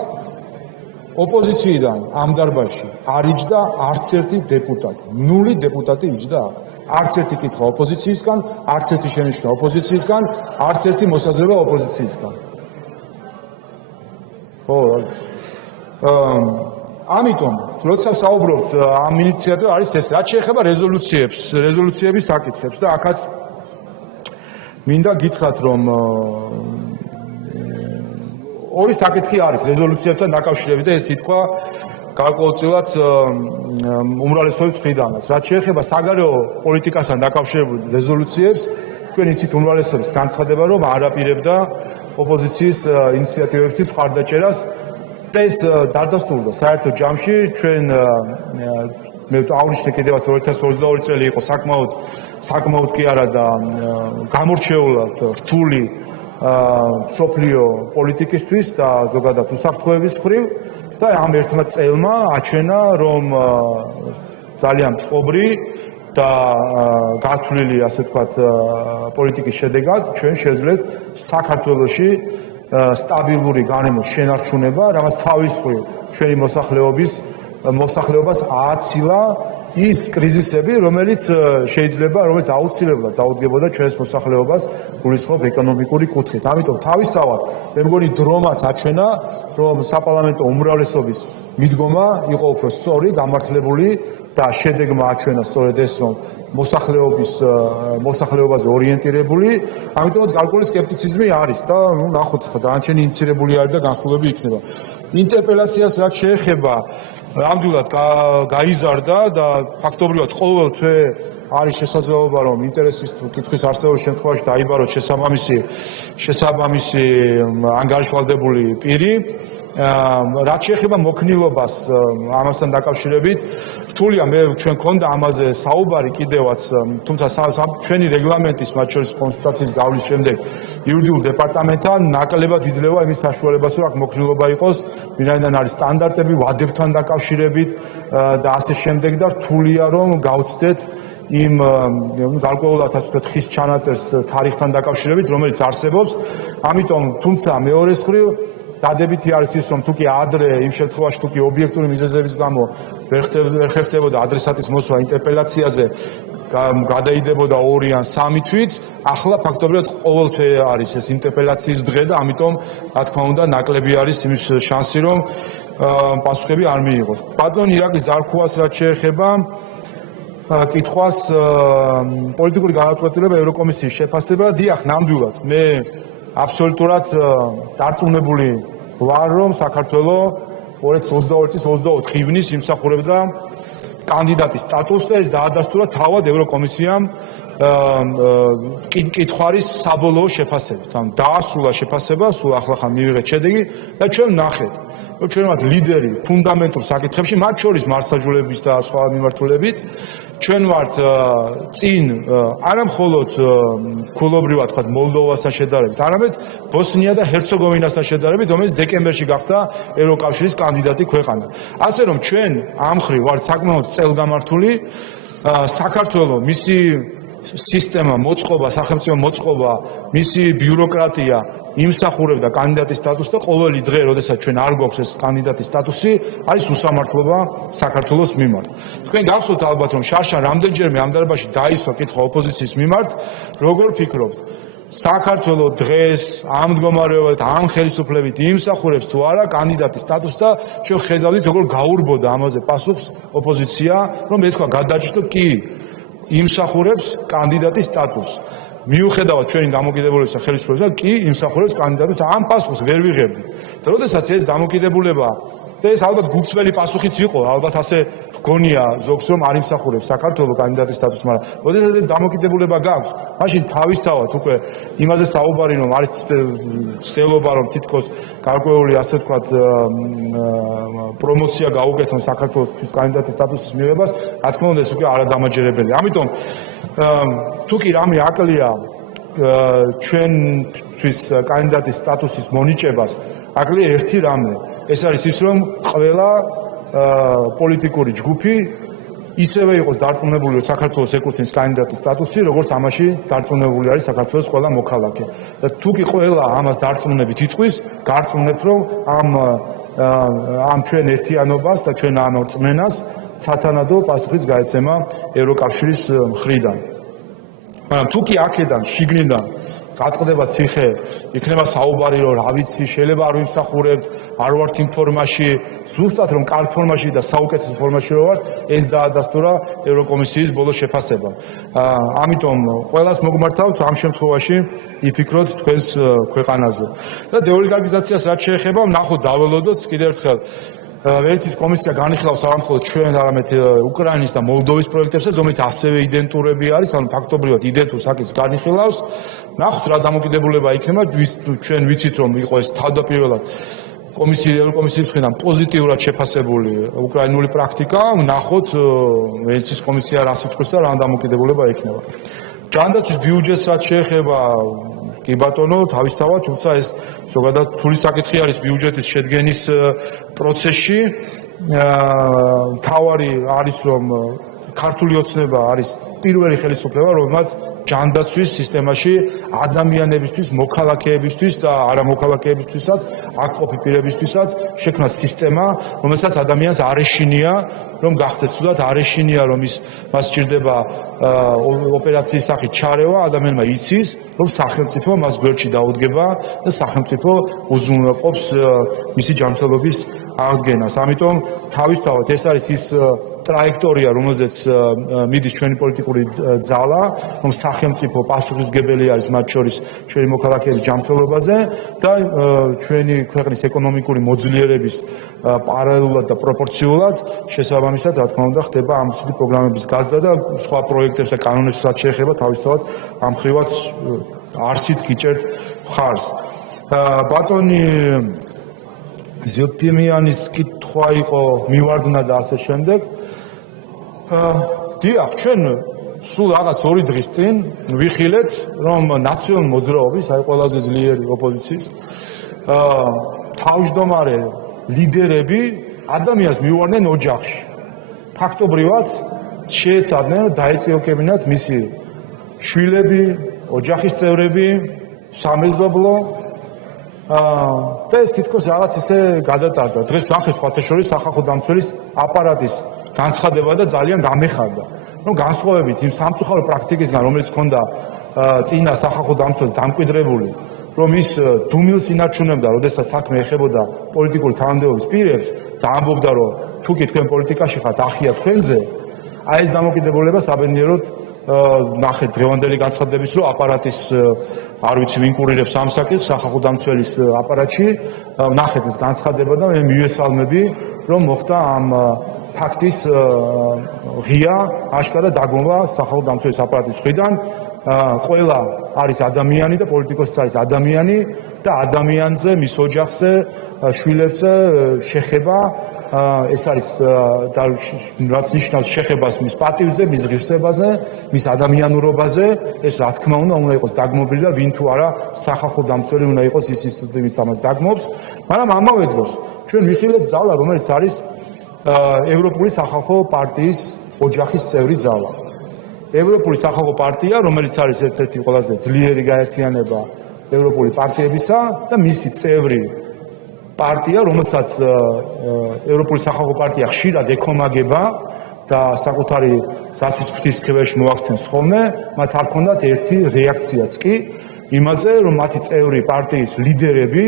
ოპოზიციიდან ამ დარბაზში არ იჯდა არც ერთი დეპუტატი. 0 დეპუტატი იჯდა აქ. არც ერთი კითხვა ოპოზიციისგან, არც ერთი შენიშვნა ოპოზიციისგან, არც ერთი მოსაზრება ოპოზიციისგან. ხო, ამიტომ, როცა საუბრობთ ამ ინიციატივას არის ეს, რაც შეეხება რეზოლუციების საკითხებს და აქაც მინდა გითხრათ, რომ ორი საკითხი არის რეზოლუციებთან დაკავშირებით და ეს ითქვა გარკვეულწილად უმრავლესობის მხრიდანაც. რაც შეეხება საგარეო პოლიტიკასთან დაკავშირებულ რეზოლუციებს, თქვენ იცით უმრავლესობის განცხადება, რომ არ აპირებდა ოპოზიციის ინიციატივების მხარდაჭერას და ეს დადასტურდა საერთო ჯამში. ჩვენ მე აღვნიშნე კიდევაც 2022 წელი იყო საკმაოდ კი არა და გამორჩეულად რთული სოფლიო პოლიტიკისთვის და ზოგადად უსაფრთხოების მხრივ და ამ ერთმა წელმა აჩვენა, რომ ძალიან წყობრი და გათვლილი, ასე ვთქვათ, პოლიტიკის შედეგად ჩვენ შეძლეთ საქართველოში სტაბილური გარემოს შენარჩუნება, რამაც თავის მხრივ ჩვენი მოსახლეობას ააცილა ის კრიზისები, რომელიც აუცილებლად დაუდგებოდა ჩვენს მოსახლეობას გულისხმობ ეკონომიკური კუთხით. ამიტომ თავისთავად მე მგონი დრომაც აჩვენა, რომ საპარლამენტო უმრავლესობის მიდგომა იყო უფრო სწორი, გამართლებული და შედეგმა აჩვენა სწორედ ეს, რომ მოსახლეობაზე ორიენტირებული, ამიტომაც გარკვეული სკეპტიციზმი არის და ნახოთ ხო დანარჩენი ინიცირებული არის და განხილვები იქნება. ინტერპელაციას რაც შეეხება ნამდვილად გაიზარდა და ფაქტობრივად ყოველ თვე არის შესაძლებლობა, რომ ინტერესის კითხვის არსებობის შემთხვევაში დაიბაროთ შესაბამისი ანგარიშვალდებული პირი. რაც შეეხება მოქნილობას ამასთან დაკავშირებით, რთულია, ჩვენ გქონდა ამაზე საუბარი კიდევაც, თუმცა ჩვენი რეგლამენტის, მათ შორის კონსულტაციის გავლის შემდეგ იურიდიულ დეპარტამენტთან ნაკლებად იძლევა იმის საშუალებას, რომ აქ მოქნილობა იყოს, ვინაიდან არის სტანდარტები ვადებთან დაკავშირებით და ასე შემდეგ და რთულია, რომ გავცდეთ იმ გარკვეულად ასე ვთქვათ ხის ჩანაწერს თარიღთან დაკავშირებით, რომელიც არსებობს. ამიტომ, თუმცა მეორე მხრივ დადებითი არის ის, რომ თუკი ადრე იმ შემთხვევაში თუკი ობიექტური მიზეზების გამო ვერ ხერხდებოდა ადრესატის მოსვლა ინტერპელაციაზე, გადაიდებოდა 2 ან 3 თვით, ახლა ფაქტობრივად ყოველთვე არის ეს ინტერპელაციის დღე და ამიტომ რა თქმა უნდა ნაკლები არის იმის შანსი, რომ პასუხები არ მიიღოს. ბატონ ირაკლი ზარქუას რაც შეეხება კითხვას პოლიტიკური განაწყვეტილება ევროკომისიის შეფასება, დიახ, ნამდვილად მე აბსოლუტურად დარწმუნებული ვარ, რომ საქართველოს 2022 წლის 24 ივნის იმსახურებდა კანდიდატის სტატუსს და ეს დაადასტურა თავად ევროკომისიამ კითხვარის საბოლოო შეფასებით. ან დაასრულა შეფასება, სულ ახლა მივიღეთ შედეგი და ჩვენ ვნახეთ, რომ ჩვენ ვართ ლიდერი ფუნდამენტურ საკითხებში, მათ შორის მართლმსაჯულების და სხვა მიმართულებით. ჩვენ ვართ წინ არა მხოლოდ ქულობრივად თქვა მოლდოვასთან შედარებით, არამედ ბოსნია და ჰერცეგოვინასთან შედარებით, რომელიც დეკემბერში გახდა ევროკავშირის კანდიდატი ქვეყანა. ასე რომ ჩვენ ამ მხრივ ვართ საკმაოდ წელგამართული, საქართველოს მისი სისტემა, მოწყობა, სახელმწიფო მოწყობა, მისი ბიუროკრატია იმსახურებდა კანდიდატის სტატუსს და ყოველი დღე, როდესაც ჩვენ არ გვაქვს ეს კანდიდატის სტატუსი, არის უსამართლობა საქართველოს მიმართ. თქვენ გახსოვთ ალბათ, რომ შარშან რამდენჯერმე ამ დარბაზში დაისვა კითხვა ოპოზიციის მიმართ, როგორ ფიქრობთ, საქართველოს დღეს ამ მდგომარეობით, ამ ხელისუფლებით იმსახურებს თუ არა კანდიდატის სტატუსს და ჩვენ ხედავთ, როგორ გაურბოდა ამაზე პასუხს ოპოზიცია, რომ ეთქვა გადაჭრით, კი იმსახურებს კანდიდატის სტატუსს. მიუხედავად ჩვენი დამოკიდებულებისა ხელისუფლებისა, კი იმსახურებს კანდიდატის ამ პასუხს ვერ ვიღებდით. და როდესაც ეს დამოკიდებულება და ეს ალბათ გულწრფელი პასუხიც იყო, ალბათ ასე გონია ზოგს, რომ არ იმსახურებს საქართველოს კანდიდატის სტატუსს, მაგრამ როდესაც ეს დამოკიდებულება გაქვს, მაშინ თავისთავად უკვე იმაზე საუბარი, რომ არის ცდილობა, რომ თითქოს გარკვეული ასე ვთქვათ პრომოცია გაუკეთონ საქართველოს კანდიდატის სტატუსის მიღებას, რა თქმა უნდა ეს უკვე არადამაჯერებელია. ამიტომ თუ კი რამე აკლია ჩვენთვის კანდიდატის სტატუსის მონიჭებას, აკლია ერთი რამე. ეს არის ის, რომ ყველა პოლიტიკური ჯგუფი ისევე იყოს დარწმუნებული, რომ საქართველოს ეკუთვნის კანდიდატის სტატუსი, როგორც ამაში დარწმუნებული არის საქართველოს ყველა მოქალაქე. და თუ კი ყველა ამას დარწმუნებით იტყვის, გარწმუნებთ, რომ ამ ჩვენ ერთიანობას და ჩვენ ამ რწმენას სათანადო პასუხიც გაეცემა ევროკავშირის მხრიდან. მაგრამ თუ კი აქედან შიგნიდან გაწყდება ციხე, იქნება საუბარი, რომ რა ვიცი, შეიძლება არ ვიმსახურებთ, არ ვართ იმ ფორმაში, ზუსტად რომ კარგ ფორმაში და საუკეთესო ფორმაში რო ვართ, ეს დაადასტურა ევროკომისიის ბოლო შეფასება. ამიტომ ყველას მოგმართავთ ამ შემთხვევაში იფიქროთ თქვენს ქვეყანაზე. და დეოლიგარქიზაციას რაც შეეხება, ნახოთ დაველოდოთ კიდევ ერთხელ ვენეციის კომისია განიხილავს არა მხოლოდ ჩვენ, არამედ უკრაინის და მოლდოვის პროექტებსაც, რომელიც ასევე იდენტურები არის, ანუ ფაქტობრივად იდენტურ საკითხს განიხილავს. ნახოთ რა დამოკიდებულება იქნება, ჩვენ ვიცით რომ იყო ეს თავდაპირველად ევროკომისიის მხრიდან პოზიტიურად შეფასებული უკრაინული პრაქტიკა, ნახოთ ვენეციის კომისია რას იტყვის და რა დამოკიდებულება იქნება. ჯანდაცვის ბიუჯეტს რაც შეეხება, კი ბატონო, თავისთავად, თუმცა ეს ზოგადად რთული საკითხი არის ბიუჯეტის შედგენის პროცესში. თავარი არის რომ ქართული ოცნება არის პირველი ხელისუფლება, რომელმაც ჯანდაცვის სისტემაში ადამიანებისთვის, მოქალაქეებისთვის და არამოქალაქეებისთვისაც, აქ ყოფი პირებისთვისაც შექმნა სისტემა, რომელსაც ადამიანს არ ეშინია, რომ გახდეს ცუდად, არ ეშინია, რომ მას სჭირდება ოპერაციის სახით ჩარევა, ადამიანმა იცის, რომ სახელმწიფო მას გვერდში დაუდგება და სახელმწიფო უზრუნველყოფს მისი ჯანმრთელობის აღდგენას. ამიტომ თავისთავად ეს არის ის ტრაექტორია, რომელზეც მიდის ჩვენი პოლიტიკური ძალა, რომ სახელმწიფო პასუხისმგებელი არის მათ შორის ჩვენი მოქალაქეების ჯანმრთელობაზე და ჩვენი ქვეყნის ეკონომიკური მოძლიერების პარალელურად და პროპორციულად შესაბამისად, რა თქმა უნდა, ხდება ამ ცივი პროგრამების გაზრდა და სხვა პროექტებს და კანონებს რაც შეეხება, თავისთავად ამ ხრივაც არსით გიჭერთ მხარს. ბატონი ზილფიმიანის კითხვა იყო მივარდნა და ასე შემდეგ. დიახ, ჩვენ სულ რაღაც 2 დღის წინ ვიხილეთ, რომ ნაციონალური მოძრაობის, აი ყველაზე ძლიერი ოპოზიციის თავმჯდომარე ლიდერები ადამიანს მივარდნენ ოჯახში. ფაქტობრივად შეეცადნენ, რომ დაეწიოქებინათ მისი შვილები, ოჯახის წევრები, სამეზობლო და ეს თითქოს რაღაც ისე გადატარდა. დღეს ნახეს სხვათა შორის სახალხო დამცველის აპარატის განცხადება და ძალიან გამეხარდა. რომ განსხვავებით იმ სამწუხარო პრაქტიკისგან, რომელიც ჰქონდა წინა სახალხო დამცველს დამკვიდრებული, რომ ის დუმილს ინარჩუნებდა, როდესაც საქმე ეხებოდა პოლიტიკური თანამდებობის პირებს და ამბობდა, რომ თუ კი თქვენ პოლიტიკაში ხართ, ახია თქვენზე, აი ეს დამოკიდებულება საბედნიეროდ ნახეთ დღევანდელი განცხადების, რომ აპარატის არ ვიცი ვინ კურირებს ამ საკითხს სახალხო დამცველის აპარატში, ნახეთ ეს განცხადება და მე მივესალმები, რომ მოხდა ამ ფაქტის ღია აშკარა დაგმობა სახალხო დამცველის აპარატის მხრიდან. ყველა არის ადამიანი და პოლიტიკოსიც არის ადამიანი და ადამიანზე, მის ოჯახზე, შვილებზე შეხება ეს არის რაც ნიშნავს შეხებას მის პატივზე, მის ღირსებაზე, მის ადამიანურობაზე, ეს რა თქმა უნდა იყოს დაგმობილი და ვინ თუ არა სახალხო დამცველი უნდა იყოს ის ინსტიტუტი, ვინც ამას დაგმობს, მაგრამ ამავე დროს ჩვენ ვიხილეთ ძალა, რომელიც არის ევროპული სახალხო პარტიის ოჯახის წევრი ძალა. ევროპული სახალხო პარტია, რომელიც არის ერთ-ერთი ყველაზე ძლიერი გაერთიანება ევროპული პარტიებისა და მისი წევრი პარტია, რომელსაც ევროპული სახალხო პარტია ხშირად ეკომაგება და საკუთარი დაცვის ფრთის მოაქცევს ხოლმე, მათ არ ქონდათ ერთი რეაქციაც კი იმაზე, რომ მათი წევრი პარტიის ლიდერები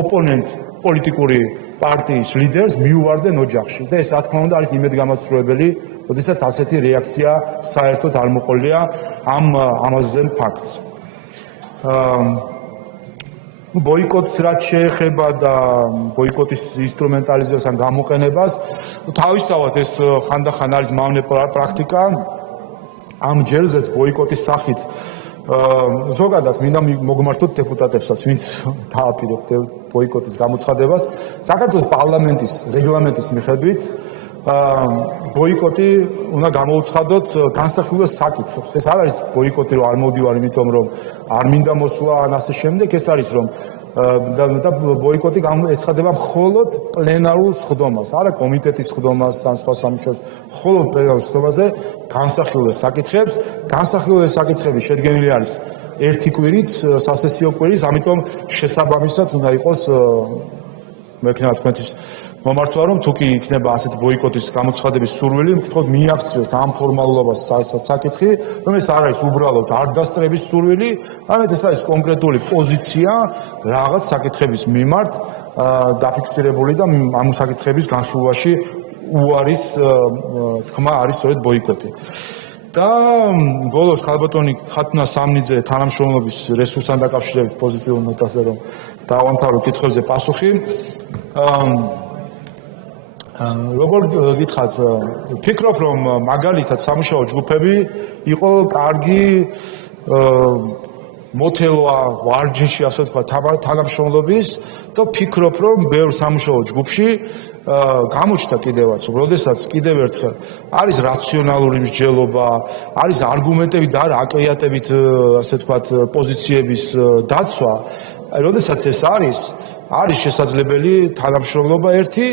ოპონენტ პოლიტიკური პარტიის ლიდერს მიუვარდნენ ოჯახში და ეს რა თქმა უნდა არის იმედგამოწვროებელი, როდესაც ასეთი რეაქცია საერთოდ არ მოყოლია ამაზე ფაქტს. ბოიკოტს რაც შეეხება და ბოიკოტის ინსტრუმენტალიზებას ან გამოყენებას, თავისთავად ეს ხანდახან არის მავნე პრაქტიკა. ამ ჯერზეც ბოიკოტის სახით ზოგადად მინდა მოგმართოთ დეპუტატებსაც, ვინც დააპირებთ ბოიკოტის გამოცხადებას. საქართველოს პარლამენტის რეგლამენტის მიხედვით ბოიკოტი უნდა გამოუცხადოთ განსახილველ საკითხებს. ეს არ არის ბოიკოტი, რომ არ მოვდივარ, იმიტომ რომ არ მინდა მოსვლა ან ასე შემდეგ, ეს არის რომ და ბოიკოტი ეცხადება მხოლოდ პლენარულ სხდომას, არა კომიტეტის სხდომას და სხვა სამუშაოს, მხოლოდ პლენარულ სხდომაზე განსახილველ საკითხებს. განსახილველი საკითხები შედგენილი არის ერთი კვირით, სასესიო კვირით, ამიტომ შესაბამისად უნდა იყოს მექნება თქვენთვის მომართვა, რომ თუ კი იქნება ასეთი ბოიკოტის გამოცხადების სურვილი, მკითხოთ მიაქციოთ ამ ფორმალობას საკითხი, რომ ეს არ არის უბრალოდ არ დასწრების სურვილი, არამედ ეს არის კონკრეტული პოზიცია რაღაც საკითხების მიმართ დაფიქსირებული და ამ საკითხების განხილვაში უარის თქმა არის სწორედ ბოიკოტი. და ბოლოს ქალბატონი ხათუნა სამნიძე თანამშრომლობის რესურსთან დაკავშირებით პოზიტიურ ნოტაზე რომ დავამთავრო კითხვებზე პასუხი. როგორ გითხათ, ვფიქრობ, რომ მაგალითად სამუშაო ჯგუფები იყო კარგი მოთელვა ვარჯიში, ასე ვთქვათ, თანამშრომლობის და ვფიქრობ, რომ ბევრ სამუშაო ჯგუფში გამოჩნდა კიდევაც, როდესაც კიდევ ერთხელ არის რაციონალური მსჯელობა, არის არგუმენტებით და აკრეატებით, ასე ვთქვათ, პოზიციების დაცვა, როდესაც ეს არის შესაძლებელი თანამშრომლობა ერთი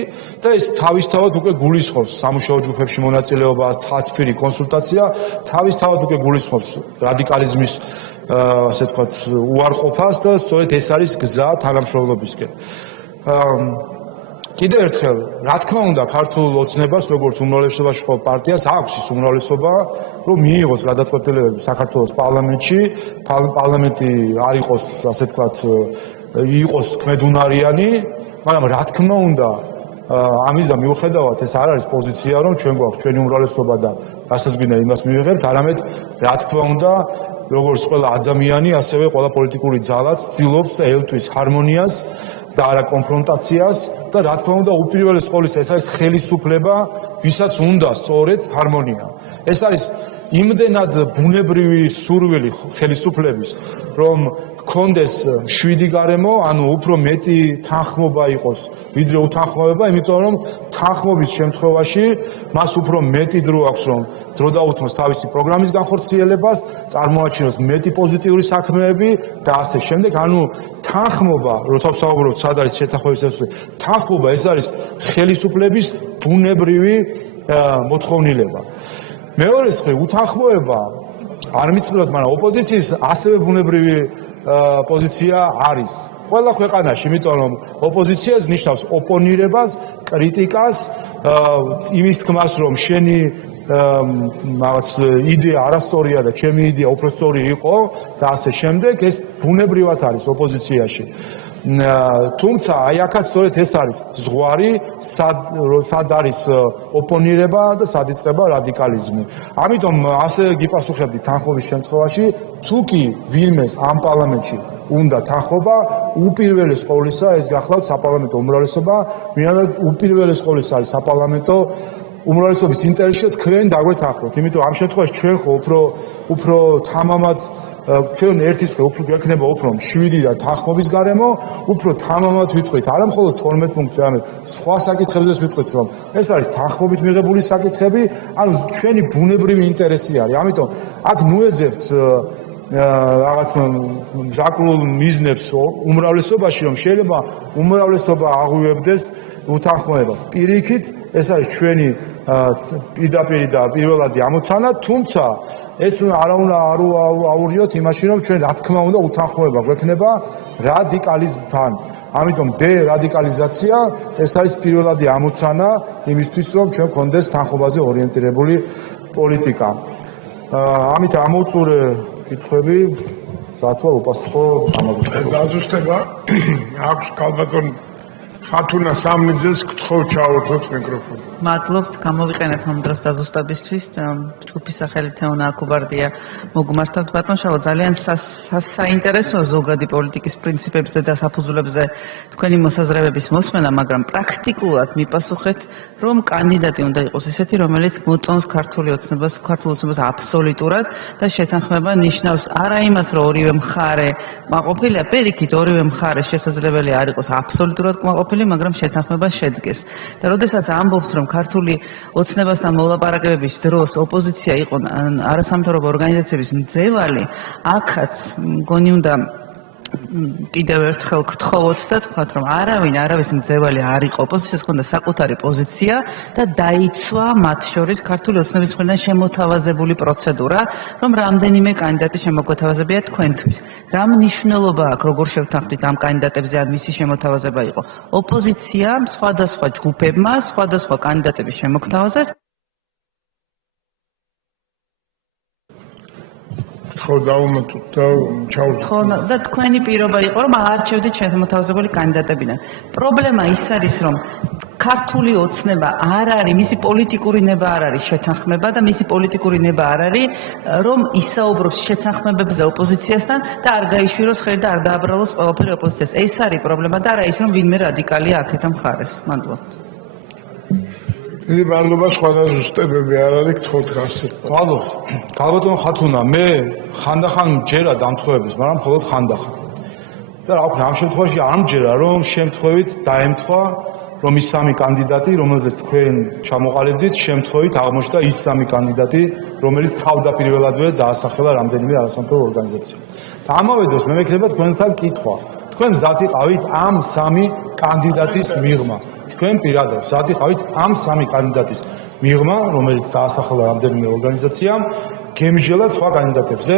და ეს თავისთავად უკვე გულისხმობს სამუშაო ჯგუფებში მონაწილეობა, თათბირი კონსულტაცია, თავისთავად უკვე გულისხმობს რადიკალიზმის ასე ვთქვათ უარყოფას და სწორედ ეს არის გზა თანამშრომლობისკენ. კიდევ ერთხელ, რა თქმა უნდა, ქართულ ოცნებას, როგორც უმრავლესობაში ხო პარტიას აქვს ის უმრავლესობა, რომ მიიღოს გადაწყვეტილებები საქართველოს პარლამენტში, პარლამენტი არ იყოს, ასე ვთქვათ, იყოს ქმედუნარიანი, მაგრამ რა თქმა უნდა, ამის და მიუხედავად ეს არ არის პოზიცია, რომ ჩვენ გვაქვს ჩვენი უმრავლესობა და რასაც გვინდა იმას მივიღებთ, არამედ რა თქმა უნდა, როგორც ყველა ადამიანი, ასევე ყველა პოლიტიკური ძალაც ცდილობს და ელთვის ჰარმონიას და არა კონფრონტაციას და რა თქმა უნდა უპირველეს ყოვლისა ეს არის ხელისუფლება, ვისაც უნდა სწორედ ჰარმონია. ეს არის იმდენად ბუნებრივი სურვილი ხელისუფლების, რომ გქონდეს შვიდი გარემო, ანუ უფრო მეტი თანხმობა იყოს, ვიდრე უთანხმოება, იმიტომ რომ თანხმობის შემთხვევაში მას უფრო მეტი დრო აქვს, რომ დრო დაუთმოს თავისი პროგრამის განხორციელებას, წარმოაჩინოს მეტი პოზიტიური საქმეები და ასე შემდეგ. ანუ თანხმობა, როცა ვსაუბრობთ, სად არის შეთანხმების შესაძლებლობა, თანხმობა ეს არის ხელისუფლების ბუნებრივი მოთხოვნილება. მეორე მხრივ, უთანხმოება არ მიწვრათ, მაგრამ ოპოზიციის ასევე ბუნებრივი პოზიცია არის. ყველა ქვეყანაში, იმიტომ რომ ოპოზიციას ნიშნავს ოპონირებას, კრიტიკას, იმის თქმას, რომ შენი რაღაც იდეა არასწორია და ჩემი იდეა უფრო სწორი იყო და ასე შემდეგ, ეს ბუნებრივად არის ოპოზიციაში. თუმცა აი აქაც სწორედ ეს არის ზღვარი, სად არის ოპონირება და სად იწყება რადიკალიზმი. ამიტომ ასე გიპასუხებდი თანხმობის შემთხვევაში, თუ კი ვინმეს ამ პარლამენტში უნდა თანხმობა, უპირველეს ყოვლისა ეს გახლავთ საპარლამენტო უმრავლესობა, ვინაიდან უპირველეს ყოვლისა არის საპარლამენტო უმრავლესობის ინტერესში თქვენ დაგვეთანხმოთ. იმიტომ ამ შემთხვევაში ჩვენ ხო უფრო თამამად ჩვენ ერთის მხრივ უფრო გვექნება უფრო 7 და თანხმობის გარემო, უფრო თამამად ვიტყვით, არა მხოლოდ 12 პუნქტზე, არამედ სხვა საკითხებზეც ვიტყვით, რომ ეს არის თანხმობით მიღებული საკითხები, ანუ ჩვენი ბუნებრივი ინტერესი არის. ამიტომ აქ ნუეძებთ რაღაც მზაკრულ მიზნებს უმრავლესობაში, რომ შეიძლება უმრავლესობა აღვივებდეს უთანხმოებას. პირიქით, ეს არის ჩვენი პირდაპირი და პირველადი ამოცანა, თუმცა ეს არ უნდა აურიოთ იმაში, რომ ჩვენ რა თქმა უნდა უთანხმოება გვექნება რადიკალიზმთან. ამიტომ დერადიკალიზაცია ეს არის პირველადი ამოცანა იმისთვის, რომ ჩვენ გქონდეს თანხმობაზე ორიენტირებული პოლიტიკა. ამით ამოვწურე კითხვები, საათვა უპასუხო ამაზე. დაზუსტება აქვს ქალბატონ ხათუნა სამნიძეს გთხოვ ჩაურთოთ მიკროფონი. მადლობთ, გამოვიყენებ ამ დროს დაზუსტებისთვის. ჯგუფის სახელით თეონა აკუბარდია მოგმართავთ ბატონშალო, ძალიან საინტერესოა ზოგადი პოლიტიკის პრინციპებზე და საფუძვლებზე თქვენი მოსაზრებების მოსმენა, მაგრამ პრაქტიკულად მიპასუხეთ, რომ კანდიდატი უნდა იყოს ისეთი, რომელიც მოწონს ქართულ ოცნებას აბსოლუტურად და შეთანხმება ნიშნავს არა იმას, რომ ორივე მხარე კმაყოფილია, პირიქით ორივე მხარე შესაძლებელი არ იყოს აბსოლუტურად კმაყოფილი, მაგრამ შეთანხმება შედგეს. და როდესაც ამბობთ, რომ ქართული ოცნებასთან მოლაპარაკებების დროს ოპოზიცია იყო არასამთავრობო ორგანიზაციების მძევალი, აქაც მგონი უნდა კიდევ ერთხელ გთხოვოთ და თქვათ, რომ არავის მძევალი არ იყო, ოპოზიციას ჰქონდა საკუთარი პოზიცია და დაიცვა მათ შორის ქართული ოცნების მხრიდან შემოთავაზებული პროცედურა, რომ რამდენიმე კანდიდატი შემოგვეთავაზებია თქვენთვის. რა მნიშვნელობა აქვს, როგორ შევთანხმდით ამ კანდიდატებზე, ან მისი შემოთავაზება იყო? ოპოზიციამ სხვადასხვა ჯგუფებმა სხვადასხვა კანდიდატების შემოგთავაზეს. ხო დავუმატოთ და ჩავდოთ. ხო და თქვენი პირობა იყო რომ აარჩევდით შემოთავაზებული კანდიდატებიდან. პრობლემა ის არის რომ ქართული ოცნება არ არის, მისი პოლიტიკური ნება არ არის შეთანხმება და მისი პოლიტიკური ნება არ არის რომ ისაუბროს შეთანხმებებზე ოპოზიციასთან და არ გაიშვიროს ხელი და არ დააბრალოს ყველაფერი ოპოზიციას. ეს არის პრობლემა და არა ის რომ ვინმე რადიკალია აქეთა მხარეს. მადლობთ. დიდი მადლობა, სხვა ზუსტებები არ არის, გთხოვთ გასცეთ. მადლობთ. ქალბატონ ხათუნა, მე ხანდახან მჯერა დამთხოვების, მაგრამ მხოლოდ ხანდახან. და რა ვქნა, ამ შემთხვევაში არ მჯერა, რომ შემთხვევით დაემთხვა, რომ ის სამი კანდიდატი, რომელზეც თქვენ ჩამოყალიბდით, შემთხვევით აღმოჩნდა ის სამი კანდიდატი, რომელიც თავდაპირველადვე დაასახელა რამდენიმე არასამთავრობო ორგანიზაციამ. და ამავე დროს მე მექნება თქვენთან კითხვა. თქვენ მზად იყავით ამ სამი კანდიდატის მიღმა. თქვენ პირადად მზად იყავით ამ სამი კანდიდატის მიღმა, რომელიც დაასახელა რამდენიმე ორგანიზაციამ, გემჟელად სხვა კანდიდატებზე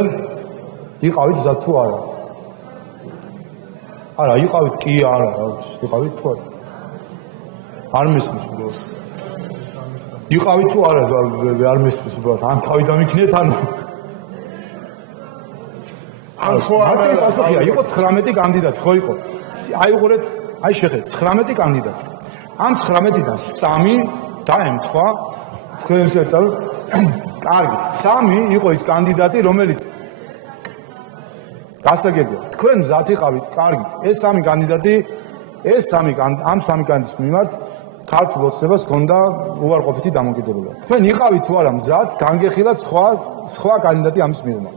იყავით მზად თუ არა? არა, იყავით კი არა, რა ვიცი, იყავით თუ არა? არ მესმის უბრალოდ. იყავით თუ არა, არ მესმის უბრალოდ. ან თავი დამიქნიეთ, ან ხო არა, პასუხია, იყო 19 კანდიდატი, ხო იყო? აიღურეთ, აი შეხედეთ, 19 კანდიდატი. ამ 19-დან 3 დაემთხვა თქვენ შეეწაროთ. კარგით, 3 იყო ის კანდიდატი, რომელიც გასაგებია. თქვენ მზად იყავით, კარგით. ეს 3 კანდიდატი, ამ 3 კანდიდატის მიმართ ქართულ ოცნებას ჰქონდა უარყოფითი დამოკიდებულება. თქვენ იყავით თუ არა მზად, განგეხილათ სხვა კანდიდატი ამის მიღმა.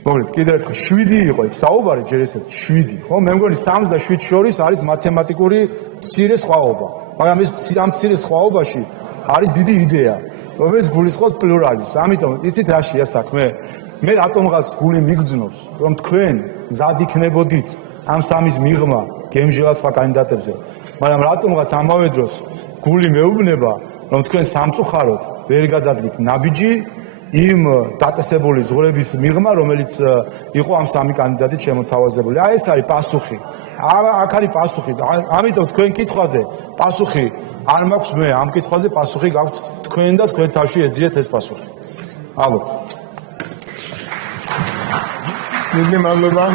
მოგეთ, კიდევ ერთხელ 7 იყო იქ საუბარი ჯერ ესეთ 7, ხო? მე მგონი 3 და 7 შორის არის მათემატიკური მცირე სხვაობა, მაგრამ ეს ამ მცირე სხვაობაში არის დიდი იდეა, რომელიც გულისხმობს პლურალიზმს. ამიტომ იცით რაშია საქმე? მე რატომღაც გული მიგრძნობს, რომ თქვენ მზად იქნებოდით ამ 3-ის მიღმა გემჟელად სხვა კანდიდატებზე, მაგრამ რატომღაც ამავე დროს გული მეუბნება, რომ თქვენ სამწუხაროდ ვერ გადადგით ნაბიჯი იმ დაწესებული ზღვრების მიღმა, რომელიც იყო ამ 3 კანდიდატით შემოთავაზებული. აი ეს არის პასუხი. აქ არის პასუხი. ამიტომ თქვენ კითხვაზე პასუხი არ მაქვს მე, ამ კითხვაზე პასუხი გაქვთ თქვენ და თქვენ თავში ეძიეთ ეს პასუხი. ალო. დიდი მადლობა.